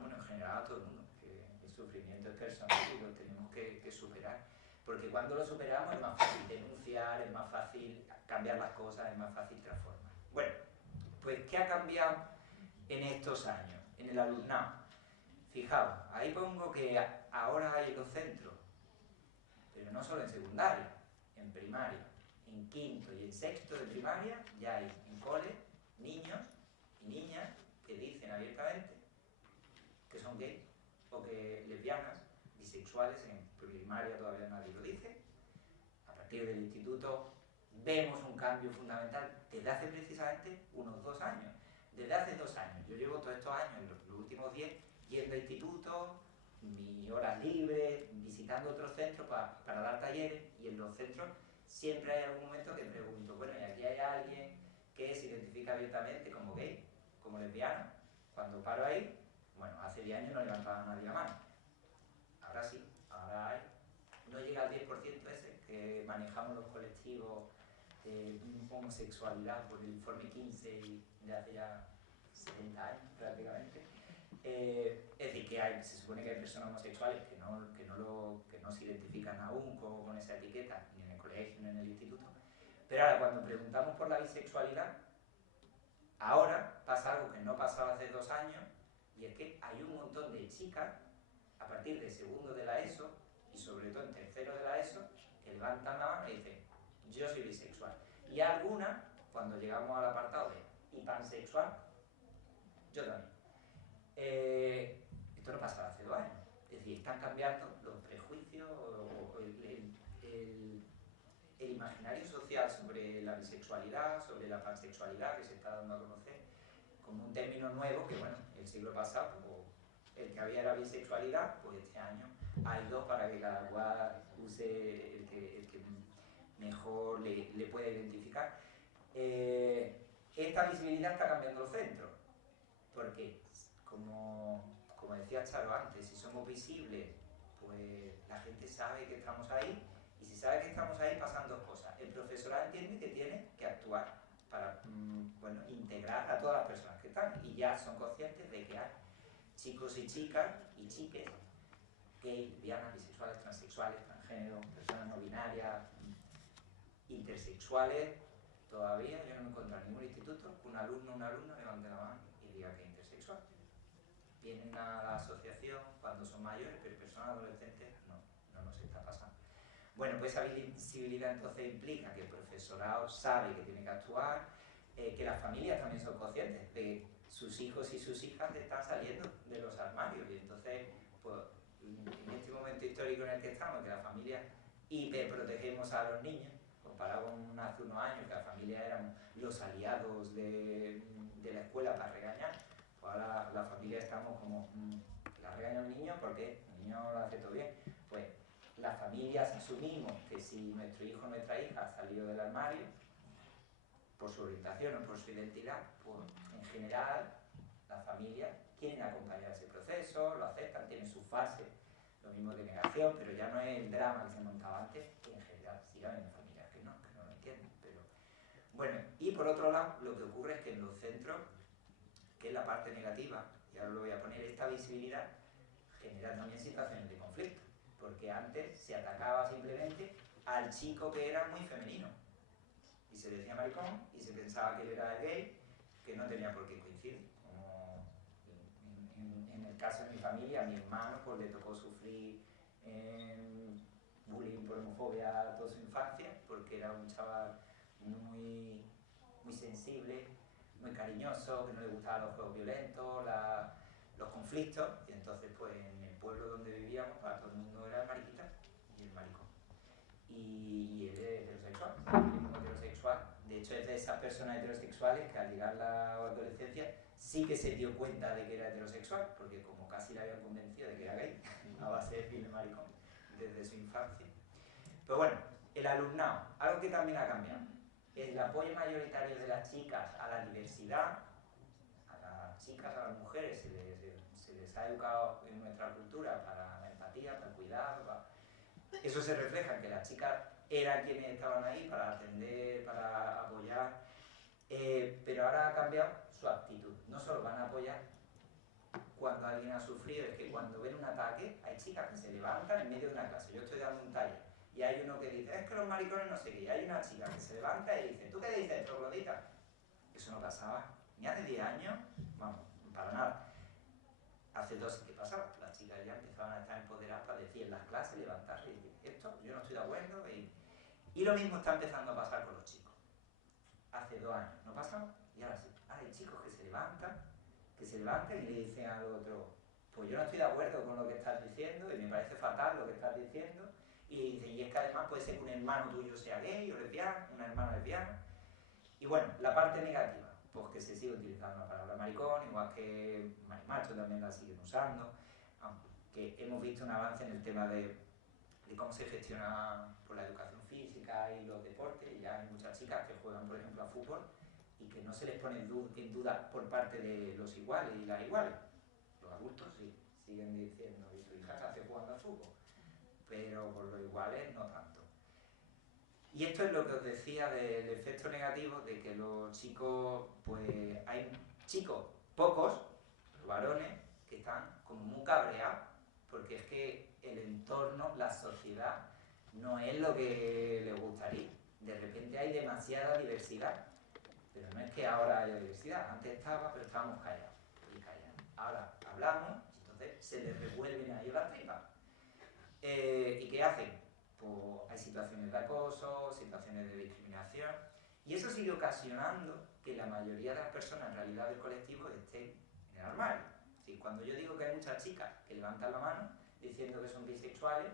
bueno, en general a todo el mundo, que el sufrimiento es personal y lo tenemos que superar. Porque cuando lo superamos es más fácil denunciar, es más fácil cambiar las cosas, es más fácil transformar. Bueno, pues ¿qué ha cambiado en estos años, en el alumnado? Fijaos, ahí pongo que ahora hay en los centros, pero no solo en secundaria, en primaria, en quinto y en sexto de primaria, ya hay en cole niños y niñas que dicen abiertamente que son gays o que lesbianas, bisexuales, en primaria todavía nadie lo dice. A partir del instituto vemos un cambio fundamental desde hace precisamente unos 2 años. Desde hace 2 años, yo llevo todos estos años, los últimos 10, yendo a institutos, mis horas libres, visitando otros centros para dar talleres, y en los centros siempre hay algún momento que pregunto, bueno, ¿y aquí hay alguien que se identifica abiertamente como gay, como lesbiana? Cuando paro ahí, bueno, hace 10 años no levantaba nadie la mano. Ahora sí, ahora hay. No llega al 10% ese que manejamos los colectivos de homosexualidad por el informe 15 de hace ya 70 años prácticamente. Es decir, que se supone que hay personas homosexuales que no se identifican aún con esa etiqueta, ni en el colegio colegio, en el instituto. Pero ahora, cuando preguntamos por la bisexualidad, ahora pasa algo que no pasaba hace 2 años, y es que hay un montón de chicas, a partir de segundo de la ESO, y sobre todo en tercero de la ESO, que levantan la mano y dicen, yo soy bisexual. Y algunas, cuando llegamos al apartado de y pansexual, yo también. Esto no pasaba hace 2 años. Es decir, están cambiando los prejuicios o el imaginario social sobre la bisexualidad, sobre la pansexualidad que se está dando a conocer como un término nuevo que, bueno, el siglo pasado, pues, el que había era bisexualidad, pues este año hay 2 para que cada cual use el que mejor le pueda identificar. Esta visibilidad está cambiando los centros, porque, como decía Charo antes, si somos visibles, pues la gente sabe que estamos ahí, y si sabe que estamos ahí pasan 2 cosas. El profesorado entiende que tiene que actuar para bueno, integrar a todas las personas que están, y ya son conscientes de que hay chicos y chicas y chiques, gays, lesbianas, bisexuales, transexuales, transgénero, personas no binarias, intersexuales. Todavía yo no me he encontrado en ningún instituto que un alumno o una alumna levante la mano y diga que es intersexual. Vienen a la asociación cuando son mayores, pero personas adolescentes no nos está pasando. Bueno, pues esa visibilidad entonces implica que el profesorado sabe que tiene que actuar, que las familias también son conscientes de que sus hijos y sus hijas están saliendo de los armarios, y entonces, pues, en este momento histórico en el que estamos, que las familias hiperprotegemos a los niños, comparado con hace unos años que las familias eran los aliados de la escuela para regañar, pues ahora las familias estamos como, la regaña un niño porque el niño lo hace todo bien. Pues las familias asumimos que si nuestro hijo o nuestra hija ha salido del armario, por su orientación o por su identidad, pues en general las familias quieren acompañar ese proceso, lo aceptan, tienen su fase, lo mismo de negación, pero ya no es el drama que se montaba antes, y en general sigue habiendo familias que no lo entienden. Pero bueno, y por otro lado, lo que ocurre es que en los centros, que es la parte negativa, y ahora lo voy a poner, esta visibilidad genera también situaciones de conflicto, porque antes se atacaba simplemente al chico que era muy femenino, y se decía maricón, y se pensaba que él era gay, que no tenía por qué coincidir. Como en el caso de mi familia, a mi hermano pues le tocó sufrir bullying por homofobia toda su infancia, porque era un chaval muy sensible, muy cariñoso, que no le gustaban los juegos violentos, los conflictos, y entonces pues en el pueblo donde vivíamos para todo el mundo era el mariquita y el maricón. Y él es heterosexual, es heterosexual. De hecho es de esas personas heterosexuales que al llegar a la adolescencia sí que se dio cuenta de que era heterosexual, porque como casi le habían convencido de que era gay, a base de decirle maricón desde su infancia. Pero bueno, el alumnado, algo que también ha cambiado. El apoyo mayoritario de las chicas a la diversidad, a las chicas, a las mujeres, se les ha educado en nuestra cultura para la empatía, para el cuidado, eso se refleja en que las chicas eran quienes estaban ahí para atender, para apoyar, pero ahora ha cambiado su actitud. No solo van a apoyar cuando alguien ha sufrido, es que cuando ven un ataque hay chicas que se levantan en medio de una clase. Yo estoy dando un taller y hay uno que dice, es que los maricones no sé qué, y hay una chica que se levanta y dice, ¿tú qué dices, troglodita? Eso no pasaba ni hace 10 años, vamos, para nada. Hace 2 sí que pasaba, las chicas ya empezaban a estar empoderadas para decir en las clases, levantarse y decir, esto yo no estoy de acuerdo, y lo mismo está empezando a pasar con los chicos. Hace 2 años no pasaba, y ahora sí. Ahora hay chicos que se levantan y le dicen al otro, pues yo no estoy de acuerdo con lo que estás diciendo y me parece fatal lo que estás diciendo, y le dicen, y es que además puede ser que un hermano tuyo sea gay o lesbiana, una hermana lesbiana. Y bueno, la parte negativa, pues que se sigue utilizando la palabra maricón, igual que marimacho también la siguen usando, aunque hemos visto un avance en el tema de cómo se gestiona por la educación física y los deportes, y ya hay muchas chicas que juegan, por ejemplo, a fútbol y que no se les pone en duda por parte de los iguales y las iguales. Los adultos sí, siguen diciendo que tu hija se hace jugando al fútbol, pero por los iguales no tanto. Y esto es lo que os decía del efecto negativo de que los chicos, pues hay chicos, pocos, varones, que están como muy cabreados, porque es que el entorno, la sociedad, no es lo que les gustaría. De repente hay demasiada diversidad, pero no es que ahora haya diversidad, antes estaba, pero estábamos callados y callados. Ahora hablamos y entonces se les revuelven ahí las tripas. ¿Y qué hacen? Pues hay situaciones de acoso, situaciones de discriminación, y eso sigue ocasionando que la mayoría de las personas en realidad del colectivo estén en el armario. Es decir, cuando yo digo que hay muchas chicas que levantan la mano diciendo que son bisexuales,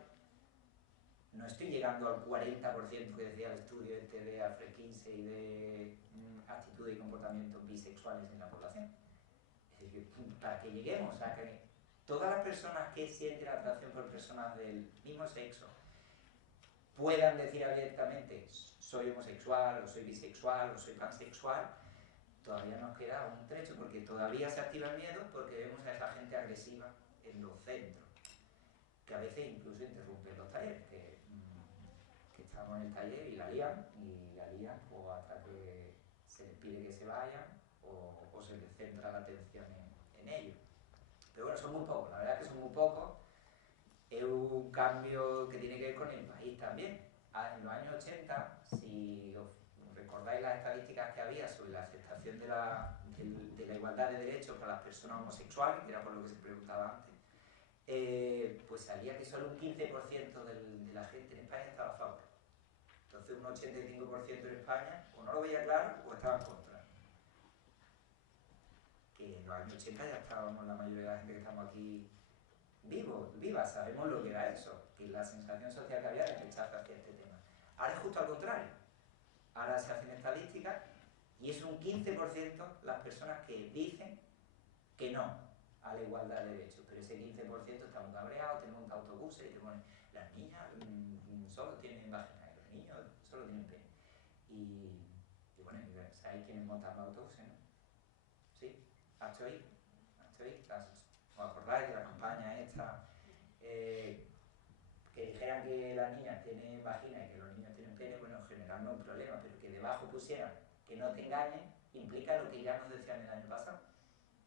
no estoy llegando al 40% que decía el estudio este de Alfred Kinsey de actitudes y comportamientos bisexuales en la población. Es decir, para que lleguemos a que todas las personas que sienten atracción por personas del mismo sexo puedan decir abiertamente soy homosexual, o soy bisexual, o soy pansexual, todavía nos queda un trecho, porque todavía se activa el miedo porque vemos a esa gente agresiva en los centros, que a veces incluso interrumpen los talleres, que estamos en el taller y la lían pues, hasta que se les pide que se vayan o se les centra la atención en ellos. Pero bueno, son muy pocos, la verdad es que son muy pocos. Es un cambio que tiene que ver con el país también. En los años 80, si os recordáis las estadísticas que había sobre la aceptación de la igualdad de derechos para las personas homosexuales, que era por lo que se preguntaba antes, pues salía que solo un 15% de la gente en España estaba a favor. Entonces un 85% en España o no lo veía claro o estaba en contra. Que en los años 80 ya estábamos la mayoría de la gente que estamos aquí vivas, sabemos lo que era eso, que la sensación social que había era rechazo hacia este tema. Ahora es justo al contrario. Ahora se hacen estadísticas y es un 15% las personas que dicen que no a la igualdad de derechos, pero ese 15% está muy cabreado, te monta autobuses y te ponen las niñas solo tienen vagina y los niños solo tienen pene. Y bueno, ¿sabéis quiénes montan los autobuses, no? ¿Sí? ¿Has ¿os acordáis de la campaña esta? Que dijeran que las niñas tienen vagina y que los niños tienen pene, bueno, en general no es un problema, pero que debajo pusieran que no te engañen, implica lo que ya nos decían el año pasado,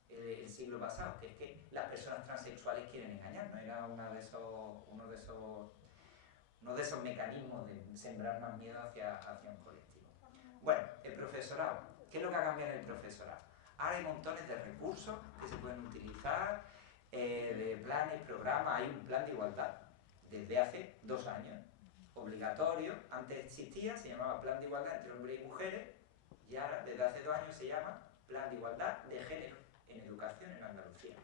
el siglo pasado, que es que las personas transexuales quieren engañar, no era uno de esos mecanismos de sembrar más miedo hacia un colectivo. Bueno, el profesorado. ¿Qué es lo que ha cambiado en el profesorado? Ahora hay montones de recursos que se pueden utilizar, de planes, programas. Hay un plan de igualdad desde hace 2 años, obligatorio. Antes existía, se llamaba Plan de Igualdad entre Hombres y Mujeres, y ahora desde hace 2 años se llama Plan de Igualdad de Género en Educación en Andalucía.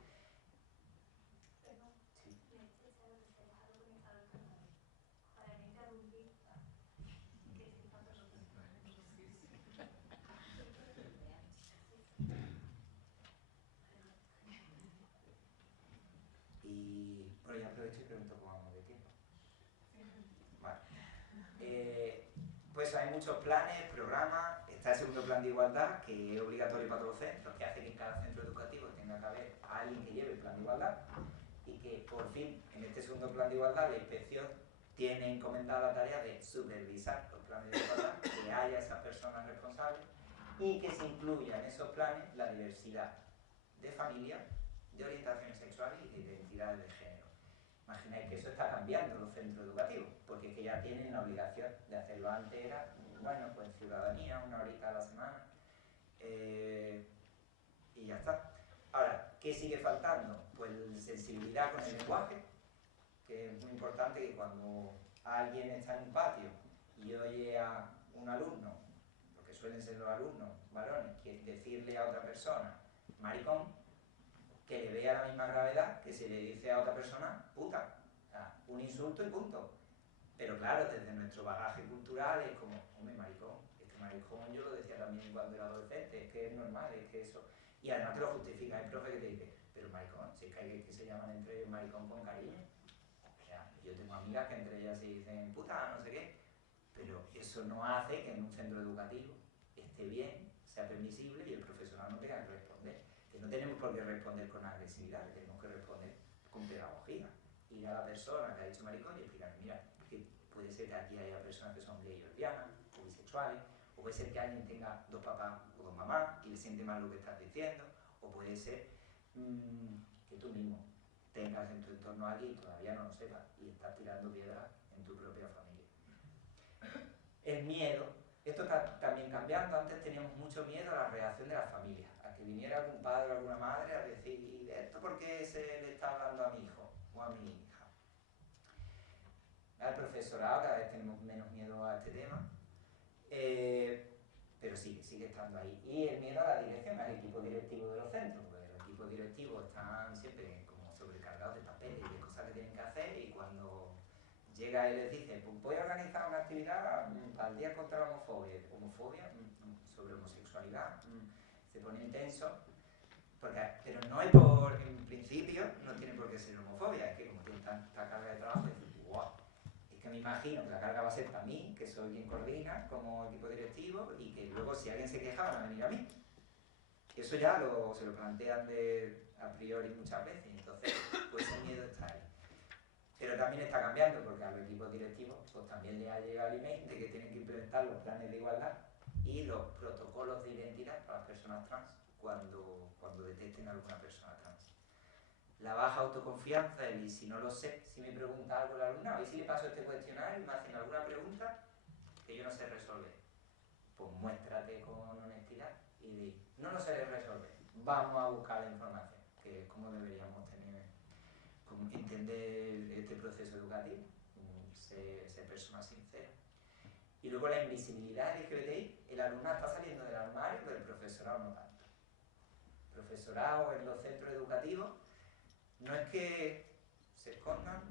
Y bueno, ya aprovecho y pregunto cómo vamos de tiempo. Vale. Pues hay muchos planes, programas. Está el segundo plan de igualdad, que es obligatorio para todos los centros, que hace que en cada centro educativo tenga que haber alguien que lleve el plan de igualdad, y que por fin en este segundo plan de igualdad la inspección tiene encomendada la tarea de supervisar los planes de igualdad, que haya esas personas responsables y que se incluya en esos planes la diversidad de familias, de orientaciones sexuales y de identidades de género. Imagináis que eso está cambiando en los centros educativos, porque es que ya tienen la obligación de hacerlo. Antes era, bueno, pues ciudadanía, 1 horita a la semana, y ya está. Ahora, ¿qué sigue faltando? Pues sensibilidad con el lenguaje, que es muy importante que cuando alguien está en un patio y oye a un alumno, porque suelen ser los alumnos varones, que decirle a otra persona maricón, que le vea la misma gravedad que si le dice a otra persona puta. O sea, un insulto y punto. Pero claro, desde nuestro bagaje cultural es como, hombre, maricón. Es que maricón yo lo decía también cuando era adolescente, es que es normal, es que eso. Y además te lo justifica el profe que te dice, pero maricón, si es que hay que se llaman entre ellos maricón con cariño. O sea, yo tengo amigas que entre ellas se dicen puta, no sé qué. Pero eso no hace que en un centro educativo esté bien, sea permisible y el profesorado no tenga que responder. Que no tenemos por qué responder con agresividad, tenemos que responder con pedagogía. Ir a la persona que ha dicho maricón y explicarle, mira, que puede ser que aquí haya personas que son gay o lesbianas, o bisexuales, o puede ser que alguien tenga 2 papás o 2 mamás y le siente mal lo que estás diciendo, o puede ser que tú mismo tengas en tu entorno a alguien y todavía no lo sepas y estás tirando piedras en tu propia familia. El miedo, esto está también cambiando. Antes teníamos mucho miedo a la reacción de la familia, a que viniera algún padre o alguna madre a decir, ¿y esto por qué se le está hablando a mi hijo o a mi hija? Al profesorado cada vez tenemos menos miedo a este tema, pero sigue estando ahí. Y el miedo a la dirección, al equipo directivo de los centros, porque los equipos directivos están siempre como sobrecargados de papeles y de cosas que tienen que hacer, y cuando llega y les dice, pues voy a organizar una actividad para el día contra la homofobia, sobre homosexualidad, se pone intenso, pero no es en principio, no tiene por qué ser homofobia, es que como tiene tanta carga de trabajo, dices, wow, es que me imagino que la carga va a ser para mí, que soy quien coordina como equipo directivo, y que luego si alguien se queja van a venir a mí. Y eso ya se lo plantean a priori muchas veces, entonces pues ese miedo está ahí. Pero también está cambiando, porque a los equipos directivos pues también les ha llegado el email de que tienen que implementar los planes de igualdad y los protocolos de identidad para las personas trans cuando detecten a alguna persona trans. La baja autoconfianza, y si no lo sé, si me pregunta algo el alumnado, y si le paso este cuestionario y me hacen alguna pregunta que yo no sé resolver, pues muéstrate con honestidad y di, no lo sé resolver, vamos a buscar la información, que es como deberíamos entender este proceso educativo, ser personas sinceras. Y luego la invisibilidad LGBTI, el alumnado está saliendo del armario, pero el profesorado no tanto. El profesorado en los centros educativos no es que se escondan,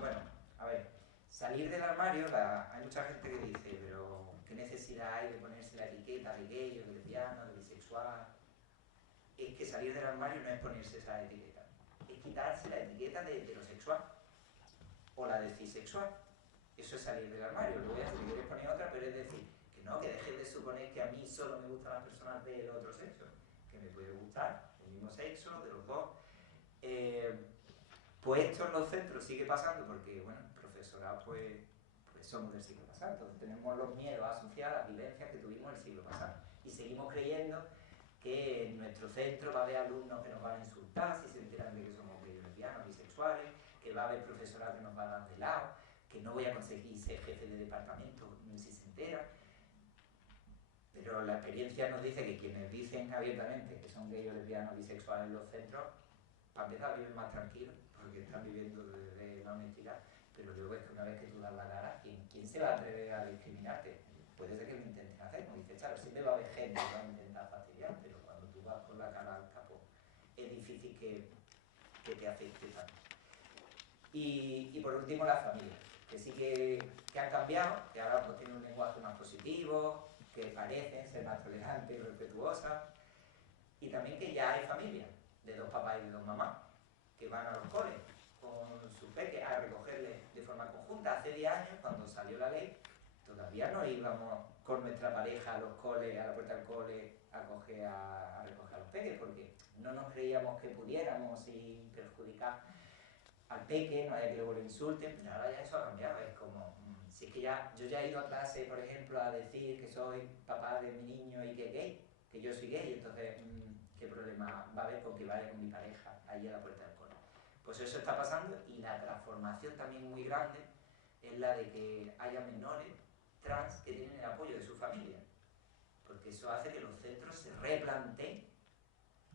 bueno, a ver, salir del armario, hay mucha gente que dice, pero ¿qué necesidad hay de ponerse la etiqueta de gay, de lesbiano, de bisexual? Es que salir del armario no es ponerse esa etiqueta, es quitarse la etiqueta de heterosexual o la de cisexual. Eso es salir del armario. Luego ya si quieres poner otra, pero es decir, que no, que dejes de suponer que a mí solo me gustan las personas del otro sexo, que me puede gustar el mismo sexo, de los dos. Pues esto en los centros sigue pasando porque, bueno, el profesorado pues somos del siglo pasado, entonces tenemos los miedos asociados a las vivencias que tuvimos el siglo pasado y seguimos creyendo que en nuestro centro va a haber alumnos que nos van a insultar si se enteran de que somos gays, lesbianos, bisexuales, que va a haber profesorado que nos va a dar de lado, que no voy a conseguir ser jefe de departamento si se entera. Pero la experiencia nos dice que quienes dicen abiertamente que son gays o lesbianos, bisexuales en los centros, para empezar viven más tranquilos, porque están viviendo desde la honestidad, pero luego es que una vez que tú das la cara, ¿quién se va a atrever a discriminarte? Puede ser que lo intenten hacer, como dice Charo, siempre va a haber gente que va a intentar fastidiar, pero cuando tú vas con la cara al capó, es difícil que te afecte tanto. Y por último la familia, que sí que han cambiado, que ahora pues tienen un lenguaje más positivo, que parecen ser más tolerantes y respetuosas, y también que ya hay familia, de dos papás y de dos mamás, que van a los coles con sus peques a recogerles de forma conjunta. Hace 10 años, cuando salió la ley, todavía no íbamos con nuestra pareja a los coles, a la puerta del cole, a recoger a los peques, porque no nos creíamos que pudiéramos sin perjudicar al peque, no haya que luego lo insulten, pero ahora ya eso ha cambiado, es como, si es que yo ya he ido a clase, por ejemplo, a decir que soy papá de mi niño y que es gay, que yo soy gay, entonces, ¿qué problema va a haber con que vaya con mi pareja allí a la puerta del cole? Pues eso está pasando, y la transformación también muy grande es la de que haya menores trans que tienen el apoyo de su familia, porque eso hace que los centros se replanteen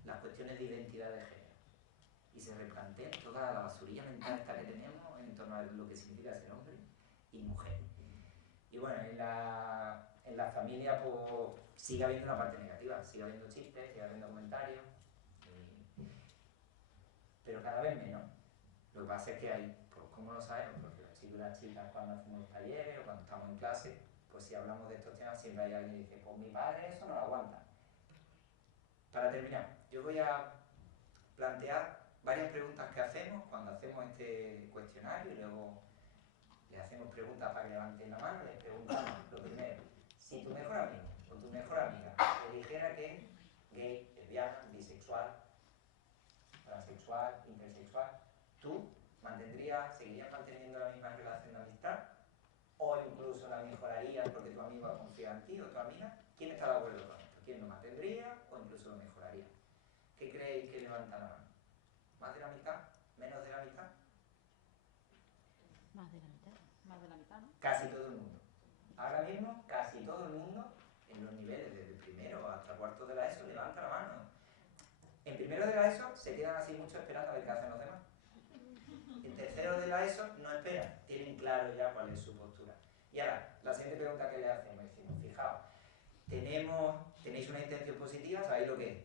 las cuestiones de identidad de género y se replanteen toda la basurilla mental esta que tenemos en torno a lo que significa ser hombre y mujer. Y bueno, en la familia pues sigue habiendo una parte negativa, sigue habiendo chistes, sigue habiendo comentarios, pero cada vez menos. Lo que pasa es que hay, pues ¿cómo lo sabemos? Porque los chicos y las chicas cuando hacemos los talleres o cuando estamos en clase, pues si hablamos de estos temas siempre hay alguien que dice, pues mi padre eso no lo aguanta. Para terminar, yo voy a plantear varias preguntas que hacemos cuando hacemos este cuestionario y luego les hacemos preguntas para que levanten la mano. Les preguntamos lo primero, si tu mejor amigo o tu mejor amiga te dijera que es gay, lesbiana, bisexual, transexual, intersexual, ¿tú seguirías manteniendo la misma relación de amistad o incluso la mejorarías porque tu amigo ha confiado en ti o tu amiga? ¿Quién está de acuerdo con esto? ¿Quién lo mantendría o incluso lo mejoraría? ¿Qué creéis que levanta la mano? ¿Más de la mitad? ¿Menos de la mitad? Más de la mitad. Más de la mitad, ¿no? Casi todo el mundo. Ahora ahora mismo casi todo el mundo, en los niveles desde primero hasta cuarto de la ESO, levanta la mano. En primero de la ESO se quedan así mucho esperando a ver qué hacen los demás. En tercero de la ESO no esperan, tienen claro ya cuál es su postura. Y ahora, la siguiente pregunta que le hacemos, decimos, fijaos, tenéis una intención positiva, sabéis lo que es,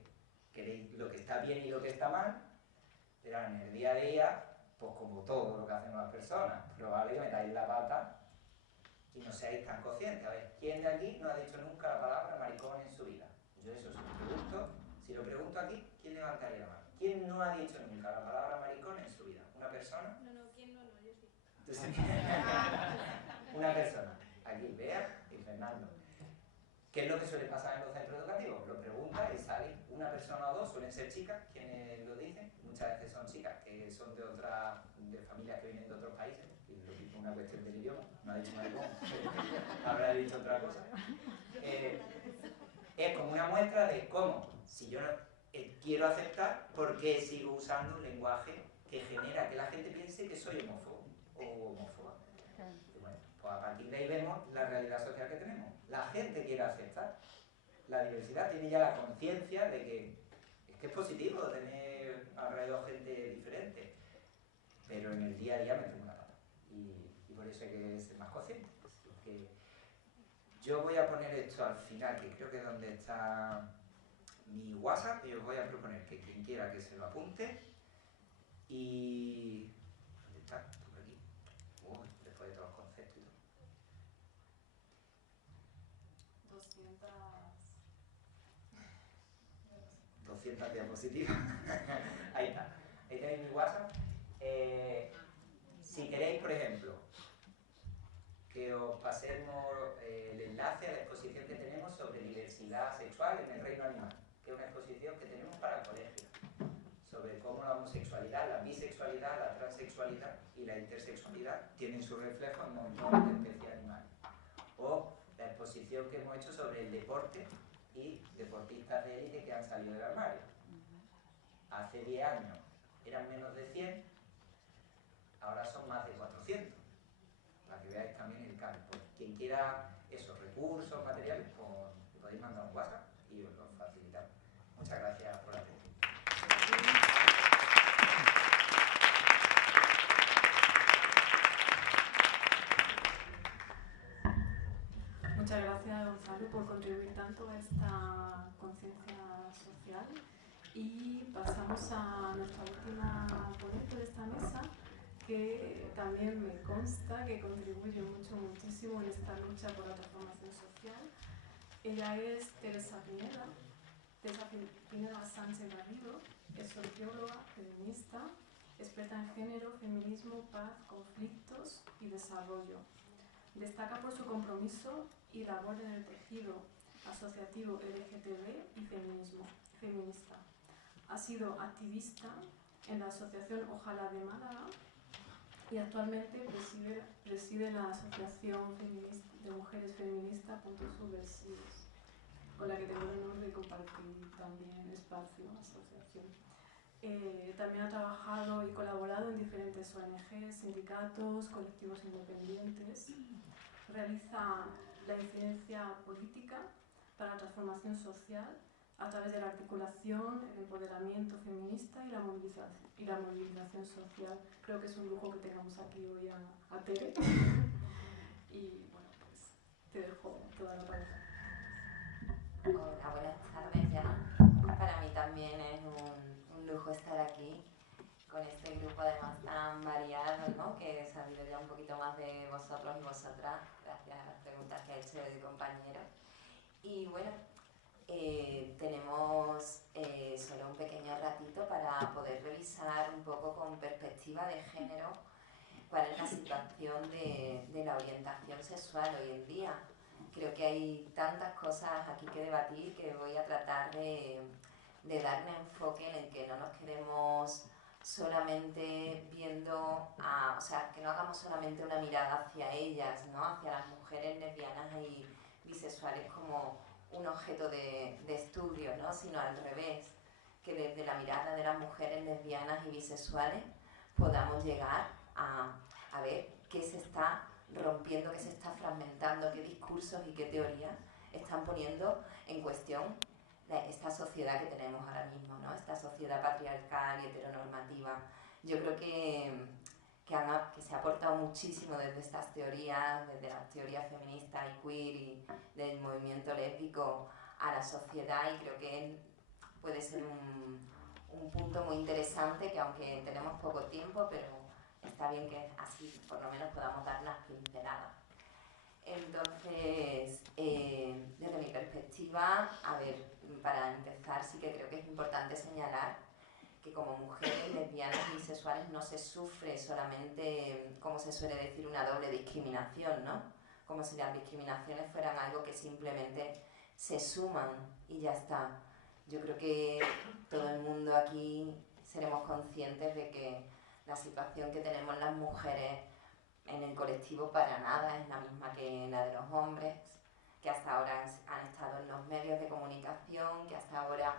queréis lo que está bien y lo que está mal, pero en el día a día, pues como todo lo que hacen las personas, probable que metáis la pata y no seáis tan conscientes. A ver, ¿quién de aquí no ha dicho nunca la palabra maricón en su vida? Yo eso si lo pregunto aquí, ¿quién levantaría la mano? ¿Quién no ha dicho nunca la palabra maricón en su vida? ¿Una persona? No, ¿quién no? Yo sí. ¿Tú sí? Una persona. Aquí, Bea y Fernando. ¿Qué es lo que suele pasar en los centros educativos? Lo preguntas y sale una persona o dos, suelen ser chicas quienes lo dicen, muchas veces son chicas que son de familias que vienen de otros países, y lo mismo una cuestión del idioma, no ha dicho maricón, habrá dicho otra cosa. Es como una muestra de cómo, si yo no quiero aceptar, ¿por qué sigo usando un lenguaje que genera que la gente piense que soy homófobo o homófoba? Y bueno, pues a partir de ahí vemos la realidad social que tenemos. La gente quiere aceptar la diversidad, tiene ya la conciencia de que es positivo tener alrededor gente diferente, pero en el día a día metemos la pata. Y por eso hay que ser más conscientes. Que yo voy a poner esto al final, que creo que es donde está mi WhatsApp, y os voy a proponer que quien quiera que se lo apunte. Y... ¿dónde está? Por aquí. Después de todos los conceptos y todo. 200 diapositivas. Ahí está. Ahí tenéis mi WhatsApp. Si queréis, por ejemplo, que os pasemos el enlace a la exposición que tenemos sobre diversidad sexual en el reino animal, que es una exposición que tenemos para el colegio, sobre cómo la homosexualidad, la bisexualidad, la transexualidad y la intersexualidad tienen su reflejo en montones de especies animales. O la exposición que hemos hecho sobre el deporte y deportistas de élite que han salido del armario. Hace 10 años eran menos de 100, ahora son más de 400. Para que veáis también el cambio. Pues, quien quiera esos recursos, materiales, pues podéis mandar un WhatsApp y os los facilitamos. Muchas gracias por la atención. Muchas gracias, Gonzalo, por contribuir tanto a esta conciencia social. Y pasamos a nuestra última ponente de esta mesa, que también me consta que contribuye muchísimo en esta lucha por la transformación social. Ella es Teresa Pineda Sánchez Garrido, es socióloga, feminista, experta en género, feminismo, paz, conflictos y desarrollo. Destaca por su compromiso y labor en el tejido asociativo LGTB y feminista. Ha sido activista en la asociación Ojalá de Málaga y actualmente preside la Asociación de Mujeres Feministas Puntos Subversivos, con la que tengo el honor de compartir también espacio en la asociación. También ha trabajado y colaborado en diferentes ONGs, sindicatos, colectivos independientes. Realiza la incidencia política para la transformación social a través de la articulación, el empoderamiento feminista y la movilización social. Creo que es un lujo que tengamos aquí hoy a Tere. Y bueno, pues te dejo toda la palabra. Hola, buenas tardes ya. Para mí también es un lujo estar aquí con este grupo además tan variado, ¿no? Que he sabido ya un poquito más de vosotros y vosotras, gracias a las preguntas que ha hecho el compañero. Y bueno, tenemos solo un pequeño ratito para poder revisar un poco con perspectiva de género cuál es la situación de la orientación sexual hoy en día. Creo que hay tantas cosas aquí que debatir que voy a tratar de dar un enfoque en el que no nos quedemos solamente viendo, o sea, que no hagamos solamente una mirada hacia ellas, ¿no? Hacia las mujeres lesbianas y bisexuales como un objeto de estudio, ¿no? Sino al revés, que desde la mirada de las mujeres lesbianas y bisexuales podamos llegar a ver qué se está rompiendo, qué se está fragmentando, qué discursos y qué teorías están poniendo en cuestión esta sociedad que tenemos ahora mismo, ¿no? Esta sociedad patriarcal y heteronormativa. Yo creo que se ha aportado muchísimo desde estas teorías, desde las teorías feministas y queer y del movimiento lésbico a la sociedad, y creo que puede ser un punto muy interesante, que aunque tenemos poco tiempo, pero está bien que así por lo menos podamos dar unas pinceladas. Entonces, desde mi perspectiva, a ver, para empezar, sí que creo que es importante señalar que como mujeres lesbianas y bisexuales no se sufre solamente, como se suele decir, una doble discriminación, ¿no? Como si las discriminaciones fueran algo que simplemente se suman y ya está. Yo creo que todo el mundo aquí seremos conscientes de que la situación que tenemos las mujeres en el colectivo para nada es la misma que la de los hombres, que hasta ahora han estado en los medios de comunicación, que hasta ahora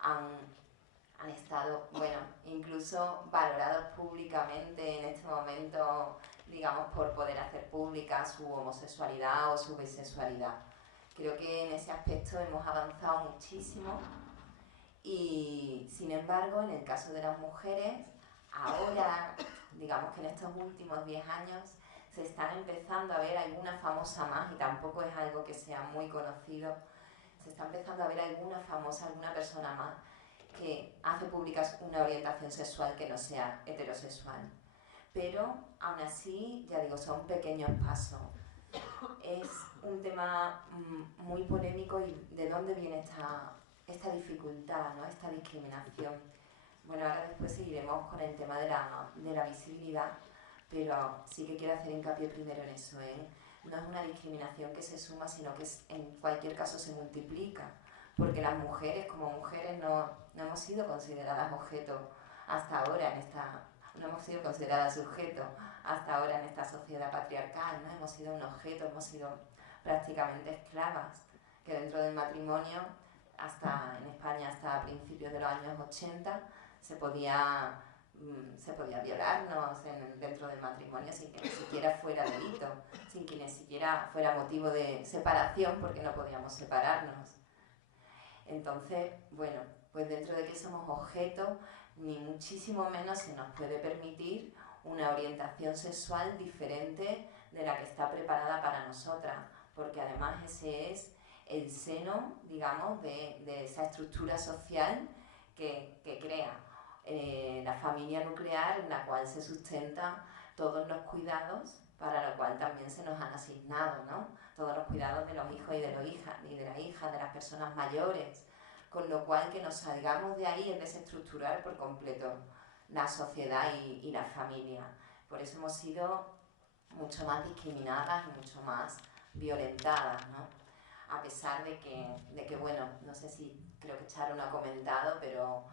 han estado, bueno, incluso valorados públicamente en este momento, digamos, por poder hacer pública su homosexualidad o su bisexualidad. Creo que en ese aspecto hemos avanzado muchísimo y, sin embargo, en el caso de las mujeres, ahora, digamos que en estos últimos 10 años, se están empezando a ver alguna famosa más, y tampoco es algo que sea muy conocido, se está empezando a ver alguna famosa, alguna persona más que hace pública una orientación sexual que no sea heterosexual. Pero, aún así, ya digo, son pequeños pasos. Es un tema muy polémico, y ¿de dónde viene esta dificultad, ¿no? Esta discriminación? Bueno, ahora después seguiremos con el tema de la visibilidad, pero sí que quiero hacer hincapié primero en eso, ¿eh? No es una discriminación que se suma, sino que en cualquier caso se multiplica, porque las mujeres como mujeres no hemos sido consideradas objeto hasta ahora no hemos sido consideradas sujeto hasta ahora en esta sociedad patriarcal, ¿no? Hemos sido un objeto, hemos sido prácticamente esclavas, que dentro del matrimonio, en España hasta principios de los años 80, se podía violarnos dentro del matrimonio sin que ni siquiera fuera delito, sin que ni siquiera fuera motivo de separación, porque no podíamos separarnos. Entonces, bueno, pues dentro de que somos objeto, ni muchísimo menos se nos puede permitir una orientación sexual diferente de la que está preparada para nosotras, porque además ese es el seno, digamos, de esa estructura social que crea la familia nuclear, en la cual se sustentan todos los cuidados, para lo cual también se nos han asignado, ¿no? Todos los cuidados de los hijos y de las hijas, de las personas mayores, con lo cual que nos salgamos de ahí es desestructurar por completo la sociedad y la familia. Por eso hemos sido mucho más discriminadas y mucho más violentadas, ¿no? A pesar de que, bueno, no sé si creo que Charo lo ha comentado, pero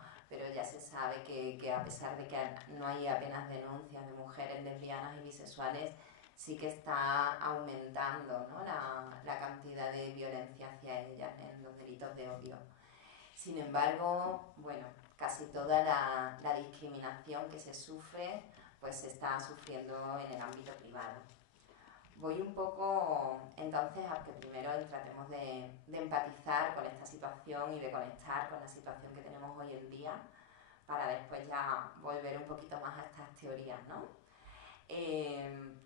ya se sabe que a pesar de que no hay apenas denuncias de mujeres lesbianas y bisexuales, sí que está aumentando, ¿no? la cantidad de violencia hacia ellas en los delitos de odio. Sin embargo, bueno, casi toda la discriminación que se sufre, pues se está sufriendo en el ámbito privado. Voy un poco, entonces, a que primero tratemos de empatizar con esta situación y de conectar con la situación que tenemos hoy en día, para después ya volver un poquito más a estas teorías, ¿no?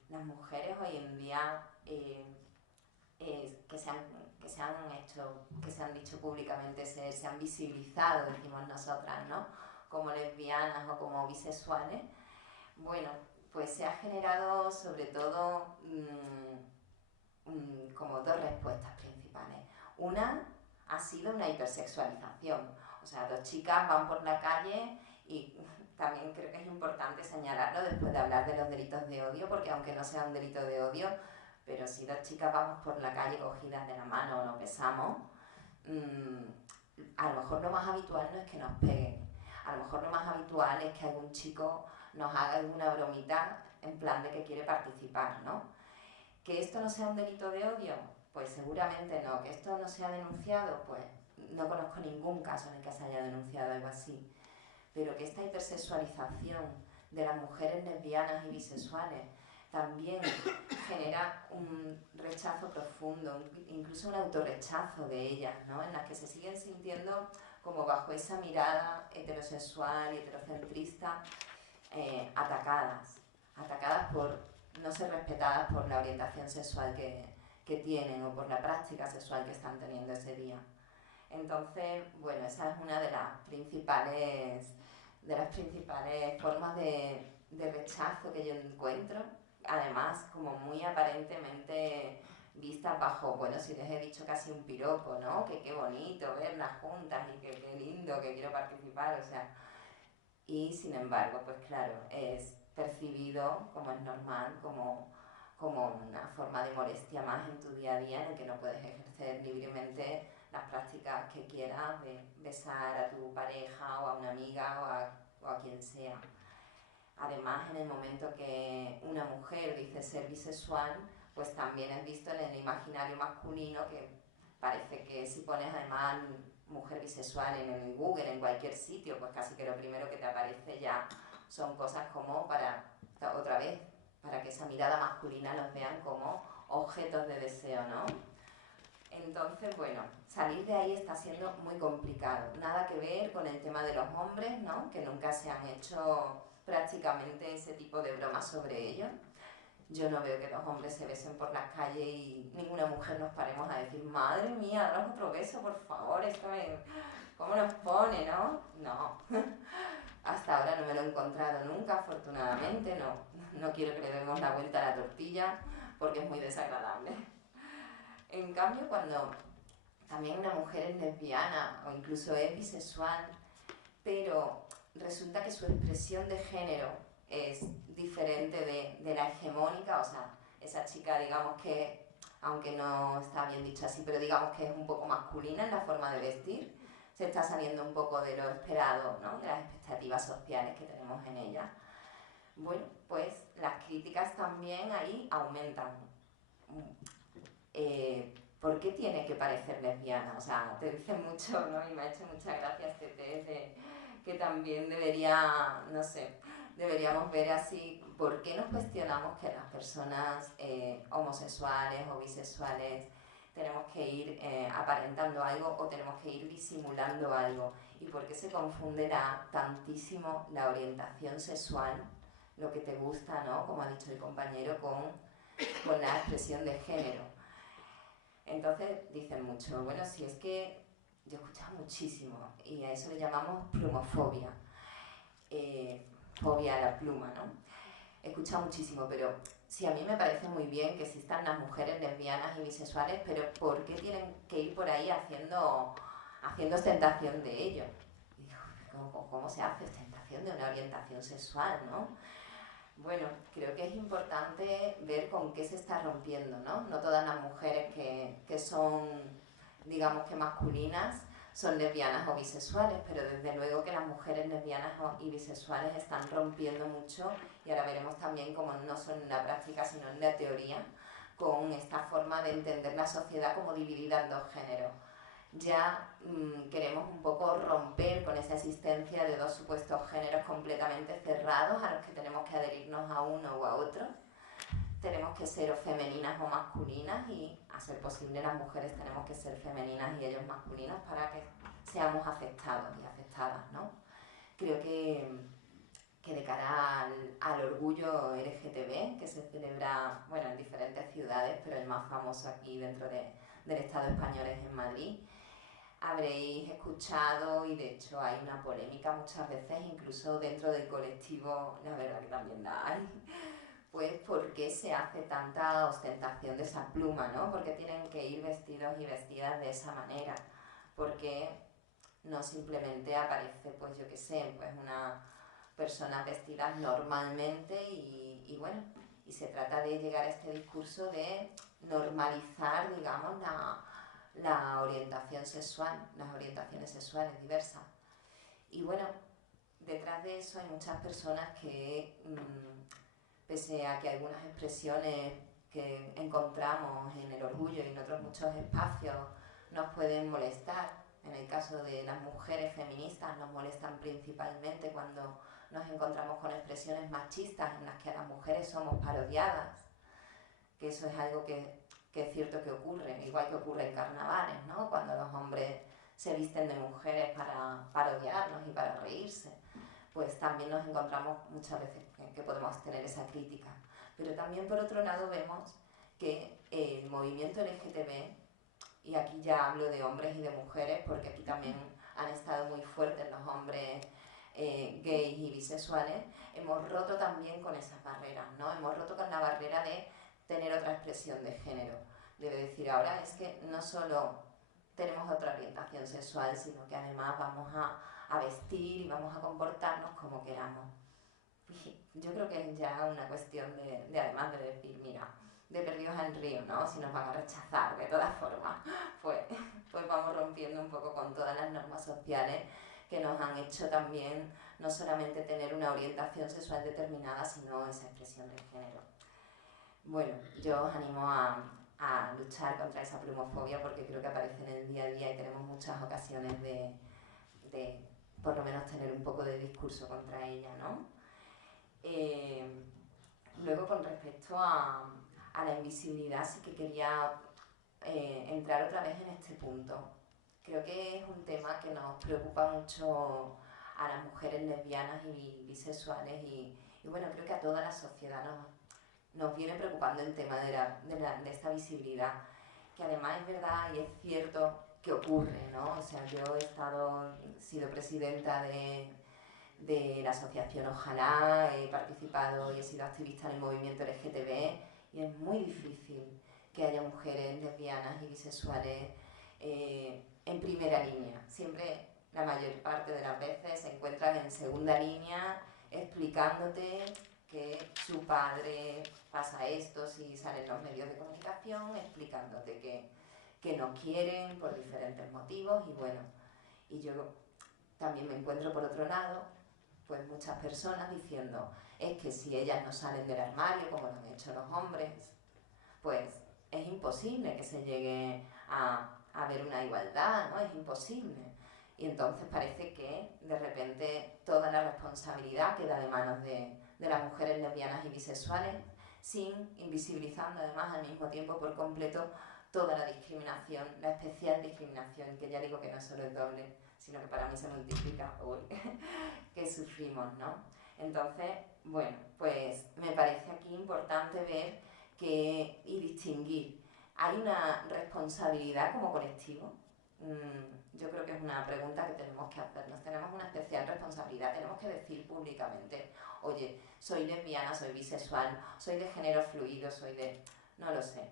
Las mujeres hoy en día que se han dicho públicamente, se han visibilizado, decimos nosotras, ¿no? Como lesbianas o como bisexuales, bueno, pues se ha generado sobre todo como dos respuestas principales. Una ha sido una hipersexualización, o sea, dos chicas van por la calle, y también creo que es importante señalarlo después de hablar de los delitos de odio, porque aunque no sea un delito de odio, pero si dos chicas vamos por la calle cogidas de la mano o nos besamos, a lo mejor lo más habitual no es que nos peguen, a lo mejor lo más habitual es que algún chico nos haga alguna bromita en plan de que quiere participar, ¿no? ¿Que esto no sea un delito de odio? Pues seguramente no. ¿Que esto no sea denunciado? Pues no conozco ningún caso en el que se haya denunciado algo así. Pero que esta hipersexualización de las mujeres lesbianas y bisexuales también genera un rechazo profundo, incluso un autorrechazo de ellas, ¿no? En las que se siguen sintiendo como bajo esa mirada heterosexual y heterocentrista, atacadas por no ser respetadas por la orientación sexual que tienen o por la práctica sexual que están teniendo ese día. Entonces, bueno, esa es una de las principales formas de rechazo que yo encuentro, además como muy aparentemente vistas bajo, bueno, si les he dicho casi un piropo, ¿no? Que qué bonito verlas juntas y que qué lindo, que quiero participar, o sea, y sin embargo, pues claro, es percibido, como es normal, como una forma de molestia más en tu día a día en el que no puedes ejercer libremente las prácticas que quieras de besar a tu pareja o a una amiga o a quien sea. Además, en el momento que una mujer dice ser bisexual, pues también es visto en el imaginario masculino que parece que si pones además mujer bisexual en el Google, en cualquier sitio, pues casi que lo primero que te aparece ya son cosas como para que esa mirada masculina los vean como objetos de deseo, ¿no? Entonces, bueno, salir de ahí está siendo muy complicado. Nada que ver con el tema de los hombres, ¿no? Que nunca se han hecho prácticamente ese tipo de bromas sobre ello. Yo no veo que los hombres se besen por las calles y ninguna mujer nos paremos a decir, madre mía, danos otro beso, por favor, ¿cómo nos pone, no? No. Hasta ahora no me lo he encontrado nunca, afortunadamente, no quiero que le demos la vuelta a la tortilla porque es muy desagradable. En cambio, cuando también una mujer es lesbiana o incluso es bisexual, pero resulta que su expresión de género es diferente de la hegemónica, o sea, esa chica, digamos que, aunque no está bien dicho así, pero digamos que es un poco masculina en la forma de vestir, se está saliendo un poco de lo esperado, ¿no? De las expectativas sociales que tenemos en ella. Bueno, pues las críticas también ahí aumentan. ¿Por qué tiene que parecer lesbiana? O sea, te dicen mucho, ¿no? Y me ha hecho mucha gracia este test de que también deberíamos ver así, ¿por qué nos cuestionamos que las personas homosexuales o bisexuales tenemos que ir aparentando algo o tenemos que ir disimulando algo? ¿Y por qué se confundirá tantísimo la orientación sexual, lo que te gusta, ¿no? Como ha dicho el compañero, con la expresión de género? Entonces dicen mucho, bueno, si es que yo he escuchado muchísimo y a eso le llamamos plumofobia, fobia a la pluma, ¿no? He escuchado muchísimo, pero sí, a mí me parece muy bien que existan las mujeres lesbianas y bisexuales, pero ¿por qué tienen que ir por ahí haciendo ostentación de ello? Y digo, ¿cómo se hace ostentación de una orientación sexual, no? Bueno, creo que es importante ver con qué se está rompiendo, ¿no? No todas las mujeres que son, digamos que masculinas, son lesbianas o bisexuales, pero desde luego que las mujeres lesbianas y bisexuales están rompiendo mucho, y ahora veremos también cómo no solo en la práctica, sino en la teoría, con esta forma de entender la sociedad como dividida en dos géneros. Ya queremos un poco romper con esa existencia de dos supuestos géneros completamente cerrados a los que tenemos que adherirnos a uno o a otro. Tenemos que ser o femeninas o masculinas, y a ser posible las mujeres tenemos que ser femeninas y ellos masculinos para que seamos aceptados y aceptadas, ¿no? Creo que de cara al orgullo LGTB, que se celebra, bueno, en diferentes ciudades, pero el más famoso aquí dentro del Estado español es en Madrid, habréis escuchado, y de hecho hay una polémica muchas veces, incluso dentro del colectivo, la verdad que también la hay, pues ¿por qué se hace tanta ostentación de esa pluma, ¿no? ¿Por qué tienen que ir vestidos y vestidas de esa manera? ¿Por qué no simplemente aparece, pues yo qué sé, pues una persona vestida normalmente y bueno, y se trata de llegar a este discurso de normalizar, digamos, la orientación sexual, las orientaciones sexuales diversas. Y bueno, detrás de eso hay muchas personas que, pese a que algunas expresiones que encontramos en el orgullo y en otros muchos espacios nos pueden molestar, en el caso de las mujeres feministas nos molestan principalmente cuando nos encontramos con expresiones machistas en las que a las mujeres somos parodiadas, que eso es algo que es cierto que ocurre, igual que ocurre en carnavales, ¿no? Cuando los hombres se visten de mujeres para parodiarnos y para reírse, pues también nos encontramos muchas veces que podemos tener esa crítica. Pero también por otro lado vemos que el movimiento LGTB, y aquí ya hablo de hombres y de mujeres porque aquí también han estado muy fuertes los hombres gays y bisexuales, hemos roto también con esas barreras, ¿no? Hemos roto con la barrera de tener otra expresión de género, de decir ahora es que no solo tenemos otra orientación sexual, sino que además vamos a vestir y vamos a comportarnos como queramos. Y yo creo que es ya una cuestión de además de decir, mira, de perdidos al río, ¿no? Si nos van a rechazar de todas formas, pues vamos rompiendo un poco con todas las normas sociales que nos han hecho también no solamente tener una orientación sexual determinada, sino esa expresión de género. Bueno, yo os animo a luchar contra esa plumofobia porque creo que aparece en el día a día y tenemos muchas ocasiones de por lo menos tener un poco de discurso contra ella, ¿no? Luego, con respecto a la invisibilidad, sí que quería entrar otra vez en este punto. Creo que es un tema que nos preocupa mucho a las mujeres lesbianas y bisexuales y bueno, creo que a toda la sociedad nos viene preocupando el tema de esta visibilidad, que además es verdad y es cierto que ocurre, ¿no? O sea, yo he sido presidenta de la asociación Ojalá, he participado y he sido activista en el movimiento LGTB y es muy difícil que haya mujeres lesbianas y bisexuales en primera línea. Siempre, la mayor parte de las veces, se encuentran en segunda línea explicándote que su padre pasa esto si salen los medios de comunicación, explicándote que no quieren por diferentes motivos y bueno, y yo también me encuentro por otro lado pues muchas personas diciendo es que si ellas no salen del armario como lo han hecho los hombres, pues es imposible que se llegue a ver una igualdad, ¿no? Es imposible. Y entonces parece que de repente toda la responsabilidad queda de manos de las mujeres lesbianas y bisexuales, invisibilizando además al mismo tiempo por completo toda la discriminación, la especial discriminación, que ya digo que no solo es doble, sino que para mí se multiplica hoy, que sufrimos, ¿no? Entonces, bueno, pues me parece aquí importante ver y distinguir. ¿Hay una responsabilidad como colectivo? Yo creo que es una pregunta que tenemos que hacernos. Tenemos una especial responsabilidad, tenemos que decir públicamente, oye, soy lesbiana, soy bisexual, soy de género fluido, soy de... no lo sé.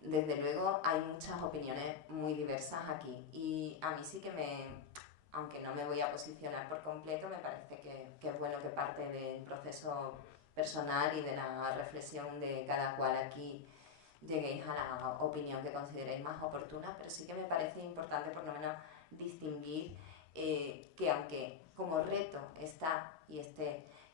Desde luego hay muchas opiniones muy diversas aquí y a mí sí que aunque no me voy a posicionar por completo, me parece que es bueno que parte del proceso personal y de la reflexión de cada cual aquí lleguéis a la opinión que consideréis más oportuna, pero sí que me parece importante por lo menos distinguir que aunque como reto está y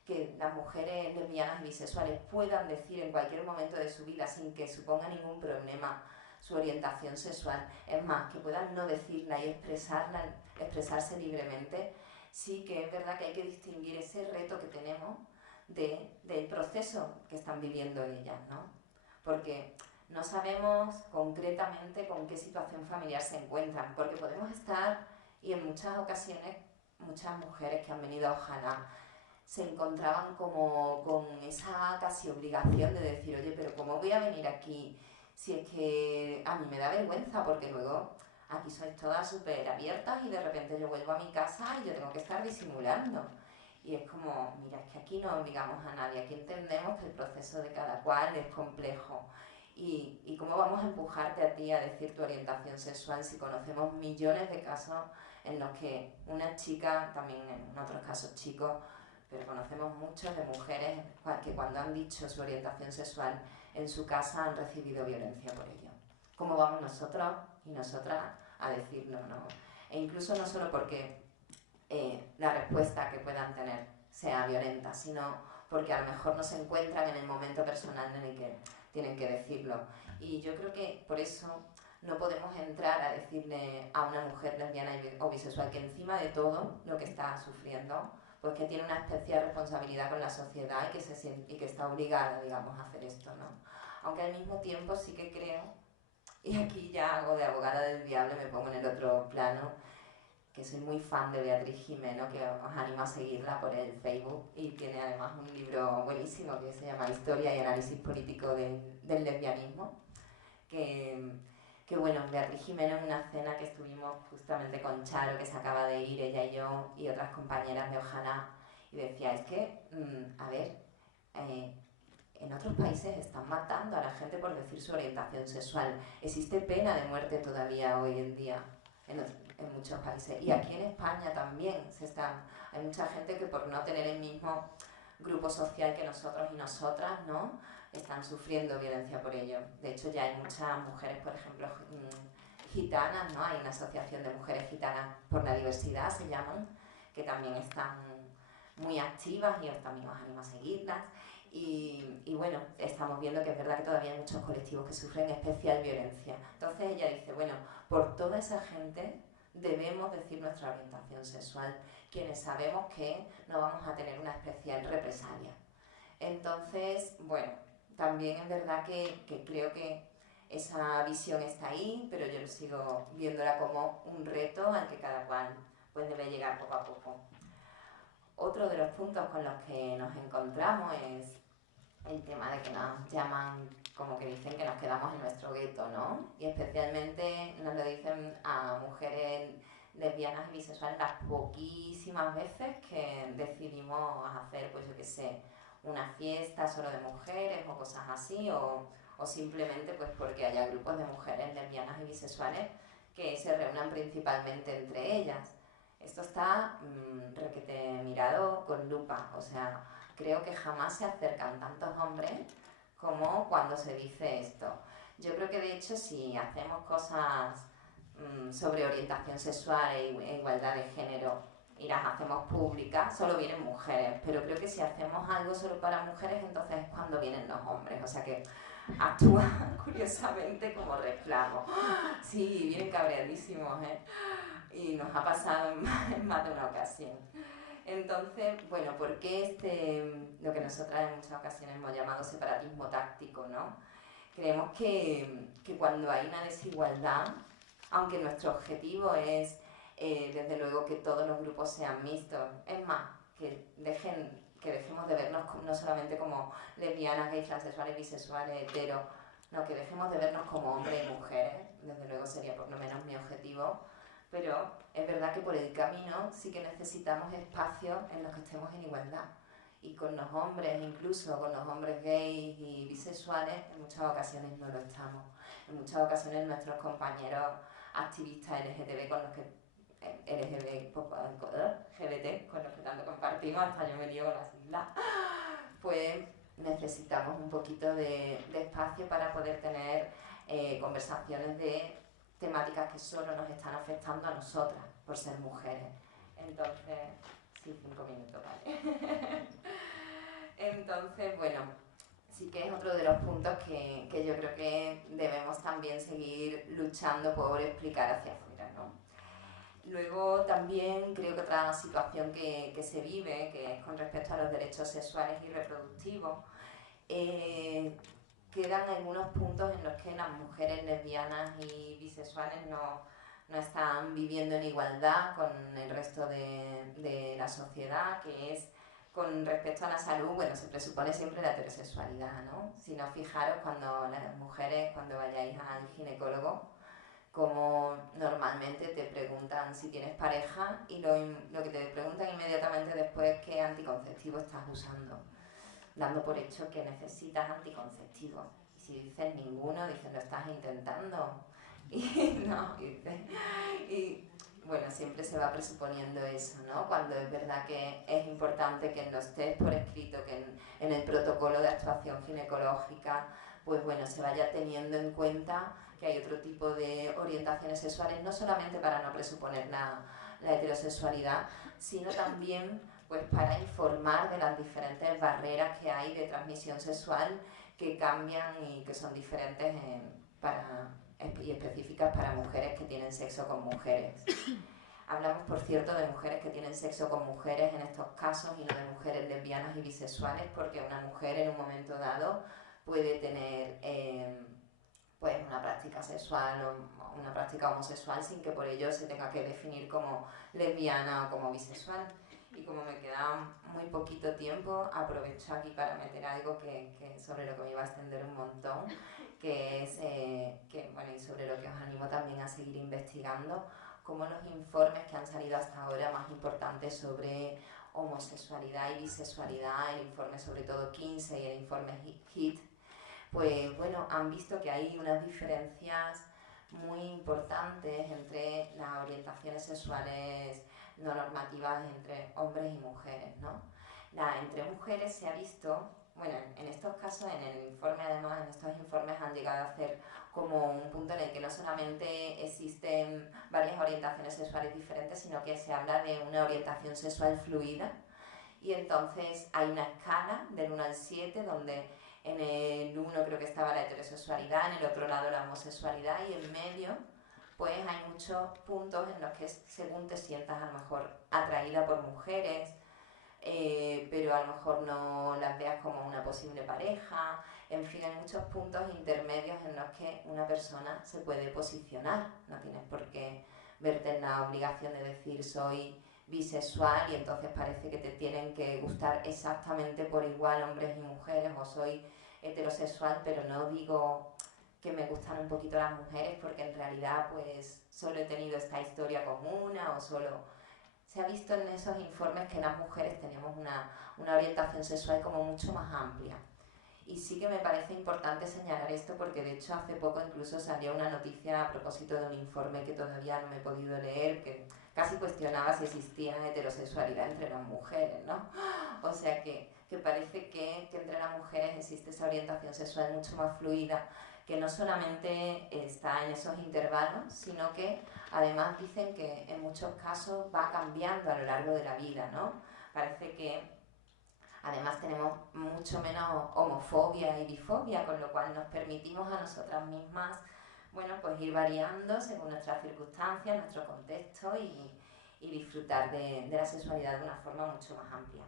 que las mujeres lesbianas y bisexuales puedan decir en cualquier momento de su vida sin que suponga ningún problema su orientación sexual, es más, que puedan no decirla y expresarse libremente, sí que es verdad que hay que distinguir ese reto que tenemos del proceso que están viviendo ellas, ¿no? Porque no sabemos concretamente con qué situación familiar se encuentran, porque podemos estar, y en muchas ocasiones, muchas mujeres que han venido a Ojalá se encontraban como con esa casi obligación de decir, oye, pero ¿cómo voy a venir aquí si es que a mí me da vergüenza? Porque luego aquí sois todas súper abiertas y de repente yo vuelvo a mi casa y yo tengo que estar disimulando. Y es como, mira, es que aquí no obligamos a nadie, aquí entendemos que el proceso de cada cual es complejo. ¿Y cómo vamos a empujarte a ti a decir tu orientación sexual si conocemos millones de casos en los que una chica, también en otros casos chicos, pero conocemos muchos de mujeres que cuando han dicho su orientación sexual en su casa han recibido violencia por ello? ¿Cómo vamos nosotros y nosotras a decirlo, no? E incluso no solo porque la respuesta que puedan tener sea violenta, sino porque a lo mejor no se encuentran en el momento personal en el que tienen que decirlo. Y yo creo que por eso no podemos entrar a decirle a una mujer lesbiana o bisexual que encima de todo lo que está sufriendo, pues que tiene una especial responsabilidad con la sociedad y que está obligada, digamos, a hacer esto, ¿no? Aunque al mismo tiempo sí que creo, y aquí ya hago de abogada del diablo, me pongo en el otro plano, que soy muy fan de Beatriz Gimeno, que os animo a seguirla por el Facebook, y tiene además un libro buenísimo que se llama Historia y análisis político del lesbianismo, que bueno, Beatriz Gimeno, en una cena que estuvimos justamente con Charo, que se acaba de ir, ella y yo, y otras compañeras de Ojalá, y decía, es que, a ver, en otros países están matando a la gente por decir su orientación sexual. Existe pena de muerte todavía hoy en día en muchos países. Y aquí en España también hay mucha gente que por no tener el mismo grupo social que nosotros y nosotras, ¿no?, están sufriendo violencia por ello. De hecho, ya hay muchas mujeres, por ejemplo, gitanas, ¿no? Hay una asociación de mujeres gitanas por la diversidad, se llaman, que también están muy activas y también os animo a seguirlas. Y bueno, estamos viendo que es verdad que todavía hay muchos colectivos que sufren especial violencia. Entonces ella dice, bueno, por toda esa gente debemos decir nuestra orientación sexual, quienes sabemos que no vamos a tener una especial represalia. Entonces, bueno, también es verdad que creo que esa visión está ahí, pero yo lo sigo viéndola como un reto al que cada cual pues debe llegar poco a poco. Otro de los puntos con los que nos encontramos es el tema de que nos llaman, como que dicen que nos quedamos en nuestro gueto, ¿no? Y especialmente nos lo dicen a mujeres lesbianas y bisexuales las poquísimas veces que decidimos hacer, pues yo qué sé, una fiesta solo de mujeres o cosas así, o simplemente pues porque haya grupos de mujeres lesbianas y bisexuales que se reúnan principalmente entre ellas. Esto está requete mirado con lupa, o sea, creo que jamás se acercan tantos hombres como cuando se dice esto. Yo creo que de hecho si hacemos cosas sobre orientación sexual e igualdad de género y las hacemos públicas, solo vienen mujeres, pero creo que si hacemos algo solo para mujeres, entonces es cuando vienen los hombres, o sea que actúan curiosamente como reclamo. Sí, vienen cabreadísimos, ¿eh? Y nos ha pasado en más de una ocasión. Entonces, bueno, ¿por qué lo que nosotras en muchas ocasiones hemos llamado separatismo táctico, ¿no? Creemos que cuando hay una desigualdad, aunque nuestro objetivo es, desde luego, que todos los grupos sean mixtos, es más, que dejemos de vernos no solamente como lesbianas, gays, transexuales, bisexuales, hetero, no, que dejemos de vernos como hombres y mujeres, desde luego sería por lo menos mi objetivo, pero es verdad que por el camino sí que necesitamos espacios en los que estemos en igualdad. Y con los hombres, incluso con los hombres gays y bisexuales, en muchas ocasiones no lo estamos. En muchas ocasiones nuestros compañeros activistas LGTB con los que LGBT, con los que tanto compartimos, hasta yo me lío con las siglas, pues necesitamos un poquito de espacio para poder tener conversaciones de temáticas que solo nos están afectando a nosotras por ser mujeres. Entonces, sí, 5 minutos, ¿vale? Entonces, bueno, sí que es otro de los puntos que yo creo que debemos también seguir luchando por explicar hacia afuera, ¿no? Luego también creo que otra situación que se vive, que es con respecto a los derechos sexuales y reproductivos, quedan algunos puntos en los que las mujeres lesbianas y bisexuales no están viviendo en igualdad con el resto de la sociedad, que es con respecto a la salud. Bueno, se presupone siempre la heterosexualidad, ¿no? Si no, fijaros cuando las mujeres, cuando vayáis al ginecólogo, como normalmente te preguntan si tienes pareja y lo que te preguntan inmediatamente después es qué anticonceptivo estás usando, dando por hecho que necesitas anticonceptivo. Y si dices ninguno, dicen lo estás intentando. Y no, y bueno, siempre se va presuponiendo eso, ¿no? Cuando es verdad que es importante que en los test por escrito, que en el protocolo de actuación ginecológica, pues bueno, se vaya teniendo en cuenta que hay otro tipo de orientaciones sexuales, no solamente para no presuponer la heterosexualidad, sino también pues para informar de las diferentes barreras que hay de transmisión sexual que cambian y que son diferentes y específicas para mujeres que tienen sexo con mujeres. Hablamos, por cierto, de mujeres que tienen sexo con mujeres en estos casos y no de mujeres lesbianas y bisexuales, porque una mujer en un momento dado puede tener pues una práctica sexual o una práctica homosexual sin que por ello se tenga que definir como lesbiana o como bisexual. Y como me queda muy poquito tiempo, aprovecho aquí para meter algo sobre lo que me iba a extender un montón, que es, bueno, y sobre lo que os animo también a seguir investigando, como los informes que han salido hasta ahora más importantes sobre homosexualidad y bisexualidad, el informe sobre todo Kinsey y el informe HIT, pues bueno, han visto que hay unas diferencias muy importantes entre las orientaciones sexuales no normativas entre hombres y mujeres, ¿no? Entre mujeres se ha visto, bueno, en estos casos, en el informe además, en estos informes han llegado a hacer como un punto en el que no solamente existen varias orientaciones sexuales diferentes, sino que se habla de una orientación sexual fluida, y entonces hay una escala del 1 al 7 donde en el 1 creo que estaba la heterosexualidad, en el otro lado la homosexualidad, y en medio pues hay muchos puntos en los que según te sientas a lo mejor atraída por mujeres, pero a lo mejor no las veas como una posible pareja. En fin, hay muchos puntos intermedios en los que una persona se puede posicionar. No tienes por qué verte en la obligación de decir soy bisexual y entonces parece que te tienen que gustar exactamente por igual hombres y mujeres, o soy heterosexual pero no digo que me gustan un poquito las mujeres porque en realidad pues solo he tenido esta historia con una, o solo... Se ha visto en esos informes que las mujeres tenemos una orientación sexual como mucho más amplia. Y sí que me parece importante señalar esto porque de hecho hace poco incluso salió una noticia a propósito de un informe que todavía no me he podido leer, que casi cuestionaba si existía heterosexualidad entre las mujeres, ¿no? O sea que parece que entre las mujeres existe esa orientación sexual mucho más fluida, que no solamente está en esos intervalos, sino que además dicen que en muchos casos va cambiando a lo largo de la vida, ¿no? Parece que además tenemos mucho menos homofobia y bifobia, con lo cual nos permitimos a nosotras mismas, bueno, pues ir variando según nuestras circunstancias, nuestro contexto y disfrutar de la sexualidad de una forma mucho más amplia.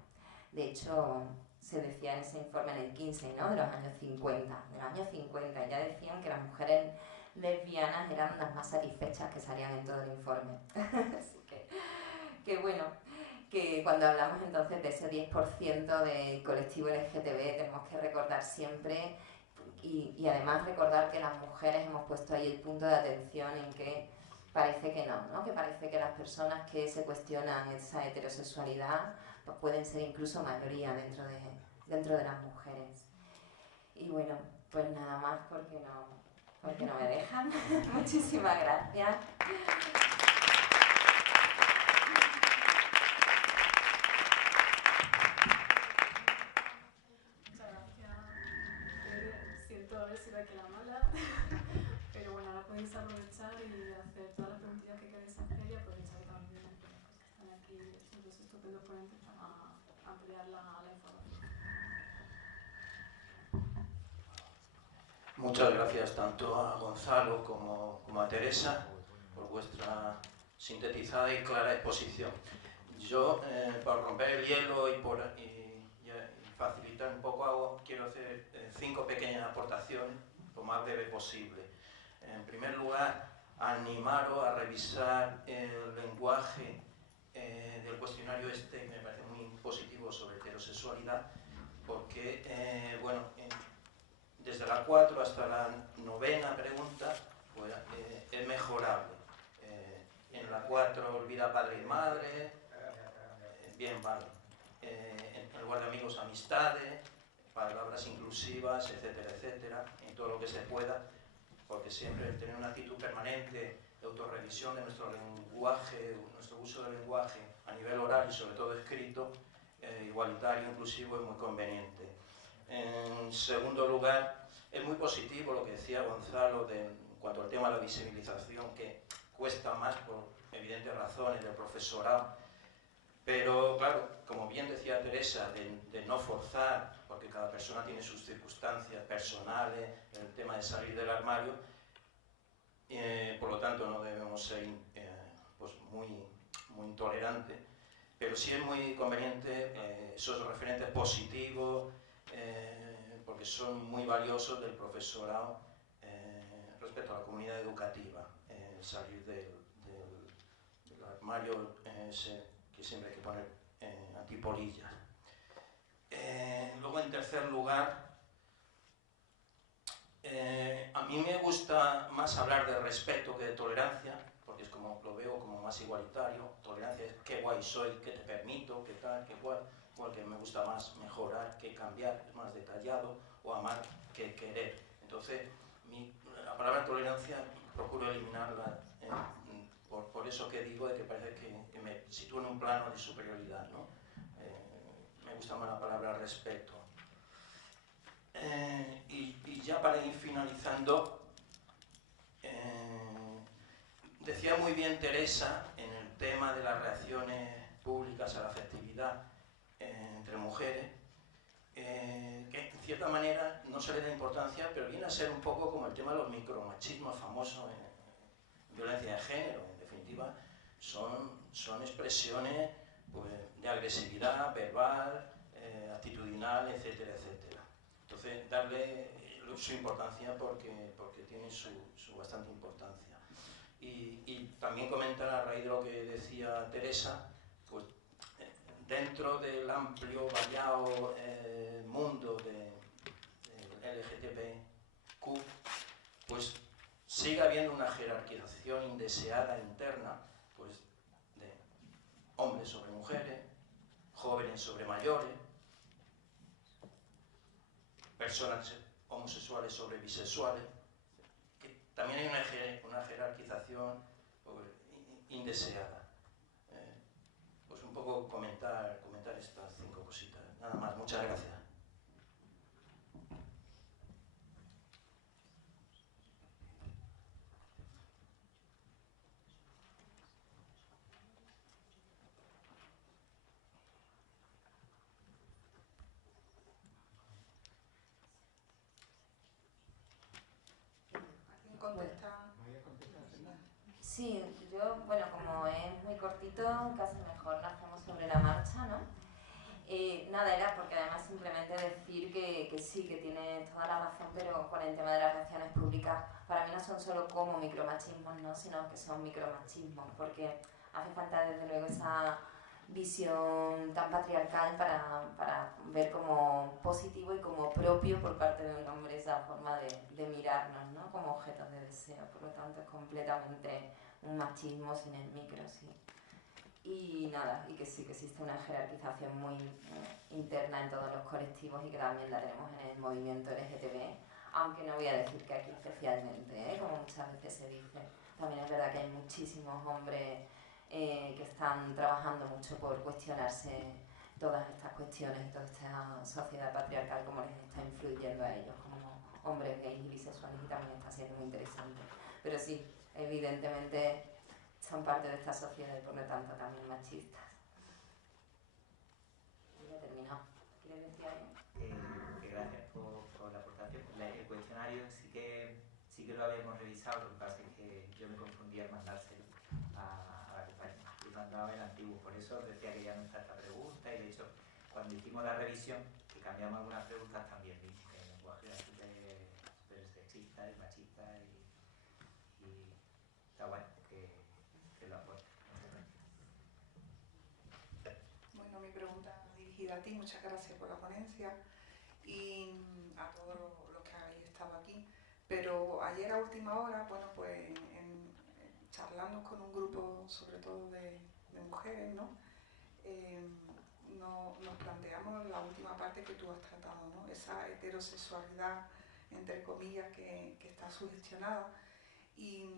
De hecho, se decía en ese informe en el Kinsey, ¿no?, de los años 50. De los años 50 ya decían que las mujeres lesbianas eran las más satisfechas que salían en todo el informe. Así que bueno, que cuando hablamos entonces de ese 10% del colectivo LGTB tenemos que recordar siempre y además recordar que las mujeres hemos puesto ahí el punto de atención en que parece que no, que parece que las personas que se cuestionan esa heterosexualidad pues pueden ser incluso mayoría dentro de las mujeres. Y bueno, pues nada más porque no me dejan. Muchísimas gracias. Muchas gracias. Siento haber sido aquí la mala, pero bueno, ahora podéis aprovechar y hacer todas las preguntas que queráis hacer y aprovechar también que están aquí estos dos estupendos ponentes para ampliar la información. Muchas gracias tanto a Gonzalo como a Teresa por vuestra sintetizada y clara exposición. Yo, para romper el hielo y facilitar un poco, quiero hacer 5 pequeñas aportaciones, lo más breve posible. En primer lugar, animaros a revisar el lenguaje del cuestionario este, me parece muy positivo, sobre heterosexualidad, porque, bueno, desde la 4 hasta la 9ª pregunta pues, es mejorable. En la 4 olvida padre y madre, bien, vale. En lugar de amigos, amistades, palabras inclusivas, etcétera, etcétera, en todo lo que se pueda, porque siempre tener una actitud permanente de autorrevisión de nuestro lenguaje, nuestro uso del lenguaje a nivel oral y sobre todo escrito, igualitario, inclusivo, es muy conveniente. En segundo lugar, es muy positivo lo que decía Gonzalo en cuanto al tema de la visibilización, que cuesta más por evidentes razones del profesorado, pero claro, como bien decía Teresa, de no forzar, porque cada persona tiene sus circunstancias personales, en el tema de salir del armario, por lo tanto no debemos ser pues muy intolerante, pero sí es muy conveniente esos referentes positivos, porque son muy valiosos del profesorado respecto a la comunidad educativa, salir del armario que siempre hay que poner antipolillas. Luego, en tercer lugar, a mí me gusta más hablar de respeto que de tolerancia, porque es como lo veo como más igualitario. Tolerancia es qué guay soy, qué te permito, qué tal, qué cual. Igual que me gusta más mejorar que cambiar, es más detallado, o amar que querer. Entonces, la palabra tolerancia procuro eliminarla por eso que digo, de que parece que me sitúo en un plano de superioridad, ¿no? Me gusta más la palabra respeto. Y ya para ir finalizando, decía muy bien Teresa en el tema de las reacciones públicas a la afectividad entre mujeres, que en cierta manera no se le da importancia, pero viene a ser un poco como el tema de los micromachismos famosos en violencia de género. En definitiva, son expresiones pues, de agresividad verbal, actitudinal, etcétera, etcétera. Entonces, darle su importancia porque tiene su bastante importancia. Y también comentar, a raíz de lo que decía Teresa, pues dentro del amplio, variado mundo del LGTBQ, pues sigue habiendo una jerarquización indeseada interna, pues de hombres sobre mujeres, jóvenes sobre mayores, personas homosexuales sobre bisexuales, que también hay una jerarquización pues, indeseada. Pues un poco comentar estas 5 cositas. Nada más, muchas gracias. Sí, yo, bueno, como es muy cortito, casi mejor lo hacemos sobre la marcha, ¿no? Nada, era porque además simplemente decir que sí, que tiene toda la razón, pero con el tema de las reacciones públicas, para mí no son solo como micromachismos, ¿no? Sino que son micromachismos, porque hace falta desde luego esa visión tan patriarcal para ver como positivo y como propio por parte de un hombre esa forma de mirarnos, ¿no? Como objetos de deseo. Por lo tanto, es completamente un machismo sin el micro, sí. Y nada, y que sí que existe una jerarquización muy interna en todos los colectivos y que también la tenemos en el movimiento LGTB, aunque no voy a decir que aquí especialmente, como muchas veces se dice. También es verdad que hay muchísimos hombres que están trabajando mucho por cuestionarse todas estas cuestiones y toda esta sociedad patriarcal, cómo les está influyendo a ellos como hombres gays y bisexuales, y también está siendo muy interesante. Pero sí, evidentemente son parte de esta sociedad y por lo tanto también machistas. Ya he terminado. ¿Quieres decir algo? Que gracias por la aportación. El cuestionario sí que lo habíamos revisado, lo que pasa es que yo me confundí al mandárselo a la compañía y mandaba el antiguo. Por eso decía que ya no está esta pregunta, y de hecho cuando hicimos la revisión, que cambiamos algunas preguntas, también vimos que el lenguaje era súper sexista y machista, y está bueno que lo aporte. Bueno, mi pregunta dirigida a ti, muchas gracias por la ponencia y a todos los que habéis estado aquí. Pero ayer a última hora, bueno, pues charlando con un grupo sobre todo de mujeres, ¿no? Nos planteamos la última parte que tú has tratado, ¿no? Esa heterosexualidad, entre comillas, que está sugestionada, y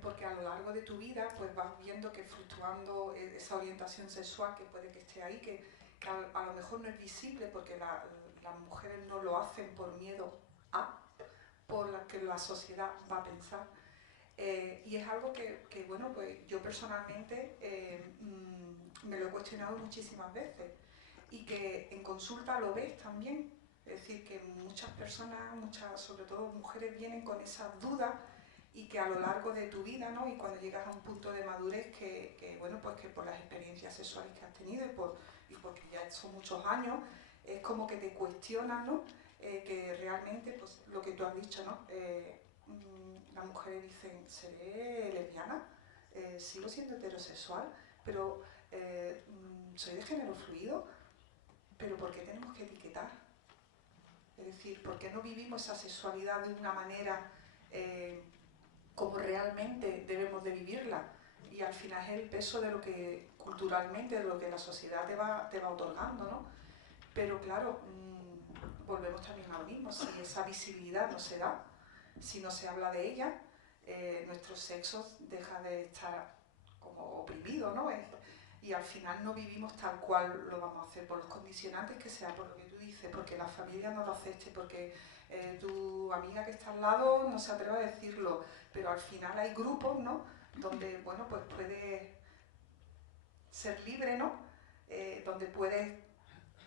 porque a lo largo de tu vida pues vas viendo que fluctuando esa orientación sexual que puede que esté ahí, que a lo mejor no es visible porque las mujeres no lo hacen por miedo por la que la sociedad va a pensar. Y es algo que bueno, pues yo personalmente me lo he cuestionado muchísimas veces, y que en consulta lo ves también. Es decir, que muchas personas, sobre todo mujeres, vienen con esas dudas y que a lo largo de tu vida, ¿no? Y cuando llegas a un punto de madurez bueno, pues que por las experiencias sexuales que has tenido y porque ya son muchos años, es como que te cuestionas, ¿no? Que realmente, pues lo que tú has dicho, ¿no? Las mujeres dicen, ¿seré lesbiana? ¿Sigo siendo heterosexual? Pero ¿soy de género fluido? ¿Pero por qué tenemos que etiquetar? Es decir, ¿por qué no vivimos esa sexualidad de una manera como realmente debemos de vivirla? Y al final es el peso de lo que culturalmente, de lo que la sociedad te va otorgando, ¿no? Pero claro, volvemos también a lo mismo, si esa visibilidad no se da, si no se habla de ella, nuestro sexo deja de estar como oprimido, ¿no? Y al final no vivimos tal cual lo vamos a hacer por los condicionantes que sea, por lo que tú dices, porque la familia no lo acepte, porque tu amiga que está al lado no se atreve a decirlo, pero al final hay grupos, ¿no? Donde, bueno, pues puedes ser libre, ¿no? Donde puedes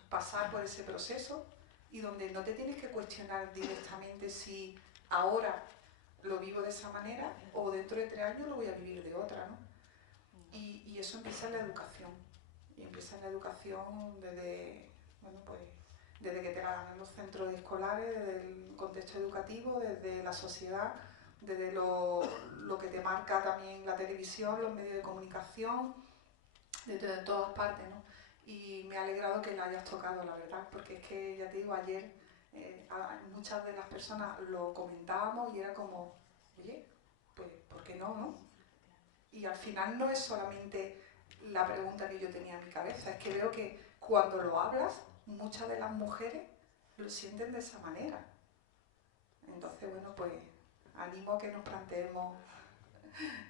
pasar por ese proceso y donde no te tienes que cuestionar directamente si ahora lo vivo de esa manera o dentro de 3 años lo voy a vivir de otra, ¿no? Y eso empieza en la educación. Y empieza en la educación desde, bueno, pues, desde que te la dan en los centros escolares, desde el contexto educativo, desde la sociedad, desde lo que te marca también la televisión, los medios de comunicación, desde todas partes, ¿no? Y me ha alegrado que la hayas tocado, la verdad, porque es que, ya te digo, ayer muchas de las personas lo comentábamos y era como, oye, pues, ¿por qué no, no? Y al final no es solamente la pregunta que yo tenía en mi cabeza, es que veo que cuando lo hablas, muchas de las mujeres lo sienten de esa manera. Entonces, bueno, pues animo a que nos planteemos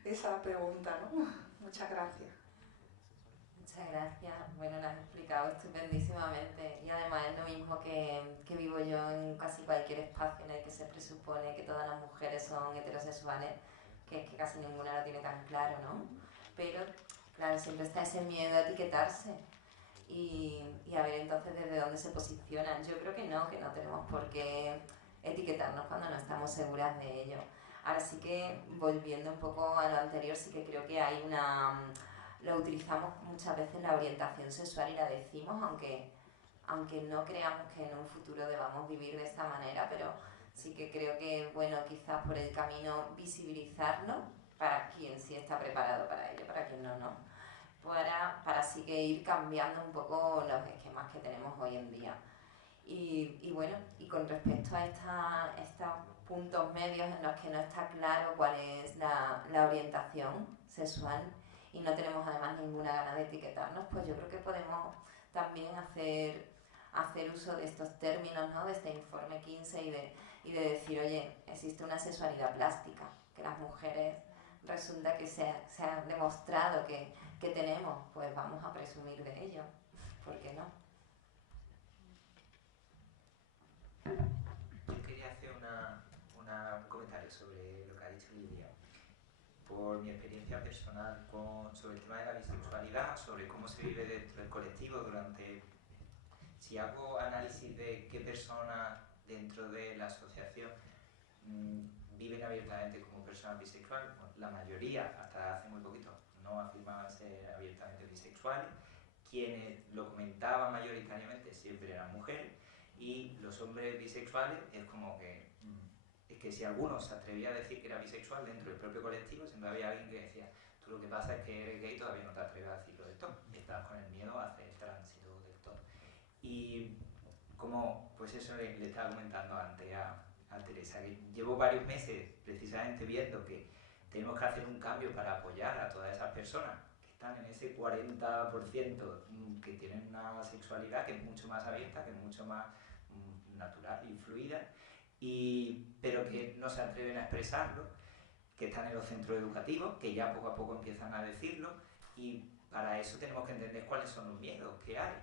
esa pregunta, ¿no? Muchas gracias. Muchas gracias. Bueno, lo has explicado estupendísimamente y además es lo mismo que vivo yo en casi cualquier espacio en el que se presupone que todas las mujeres son heterosexuales, que es que casi ninguna lo tiene tan claro, ¿no? Pero, claro, siempre está ese miedo a etiquetarse y a ver entonces desde dónde se posicionan. Yo creo que no tenemos por qué etiquetarnos cuando no estamos seguras de ello. Ahora sí que, volviendo un poco a lo anterior, sí que creo que hay lo utilizamos muchas veces la orientación sexual y la decimos, aunque no creamos que en un futuro debamos vivir de esta manera, pero sí que creo que, bueno, quizás por el camino visibilizarlo para quien sí está preparado para ello, para quien no, para así que ir cambiando un poco los esquemas que tenemos hoy en día. Y bueno, y con respecto a estos puntos medios en los que no está claro cuál es la orientación sexual y no tenemos además ninguna gana de etiquetarnos, pues yo creo que podemos también hacer uso de estos términos, ¿no? De este informe 15 y de decir, oye, existe una sexualidad plástica, que las mujeres resulta que se ha demostrado que tenemos, pues vamos a presumir de ello, ¿por qué no? Yo quería hacer un comentario sobre lo que ha dicho Lidia. Por mi experiencia personal sobre el tema de la bisexualidad, sobre cómo se vive dentro del colectivo si hago análisis de qué personas dentro de la asociación viven abiertamente como personas bisexuales, pues la mayoría, hasta hace muy poquito, no afirmaban ser abiertamente bisexuales. Quienes lo comentaban mayoritariamente siempre eran mujeres, y los hombres bisexuales es como que es que si alguno se atrevía a decir que era bisexual dentro del propio colectivo, siempre había alguien que decía, tú lo que pasa es que eres gay y todavía no te atreves a decirlo del todo, estás con el miedo a hacer el tránsito del todo. Y como, pues eso le estaba comentando antes a Teresa, que llevo varios meses precisamente viendo que tenemos que hacer un cambio para apoyar a todas esas personas que están en ese 40% que tienen una sexualidad que es mucho más abierta, que es mucho más natural y fluida, pero que no se atreven a expresarlo, que están en los centros educativos, que ya poco a poco empiezan a decirlo, y para eso tenemos que entender cuáles son los miedos que hay.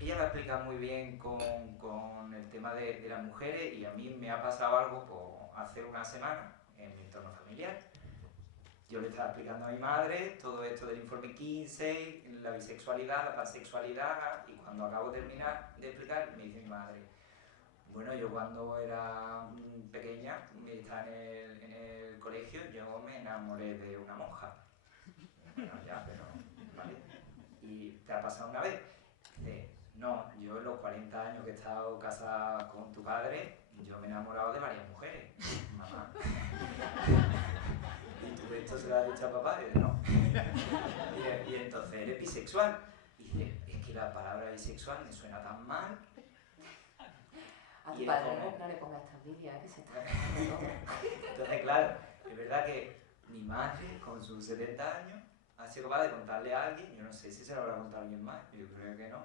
Ella lo explica muy bien con el tema de las mujeres, y a mí me ha pasado algo hace una semana en mi entorno familiar. Yo le estaba explicando a mi madre todo esto del informe 15, la bisexualidad, la pansexualidad, y cuando acabo de terminar de explicar, me dice mi madre, Bueno, yo cuando era pequeña, estaba en el colegio, yo me enamoré de una monja. Bueno, ya, pero, ¿vale? ¿Y te ha pasado una vez? Dice, no, yo en los 40 años que he estado casada con tu padre, yo me he enamorado de varias mujeres, mamá. ¿Y tú esto se lo has dicho a papá? Y dice, no. Y entonces eres bisexual. Y dice, es que la palabra bisexual me suena tan mal. A tu padre no le pongas estas vídeos, que se está haciendo todo. Entonces, claro, es verdad que mi madre, con sus 70 años, ha sido capaz de contarle a alguien, yo no sé si se lo habrá contado a alguien más, yo creo que no,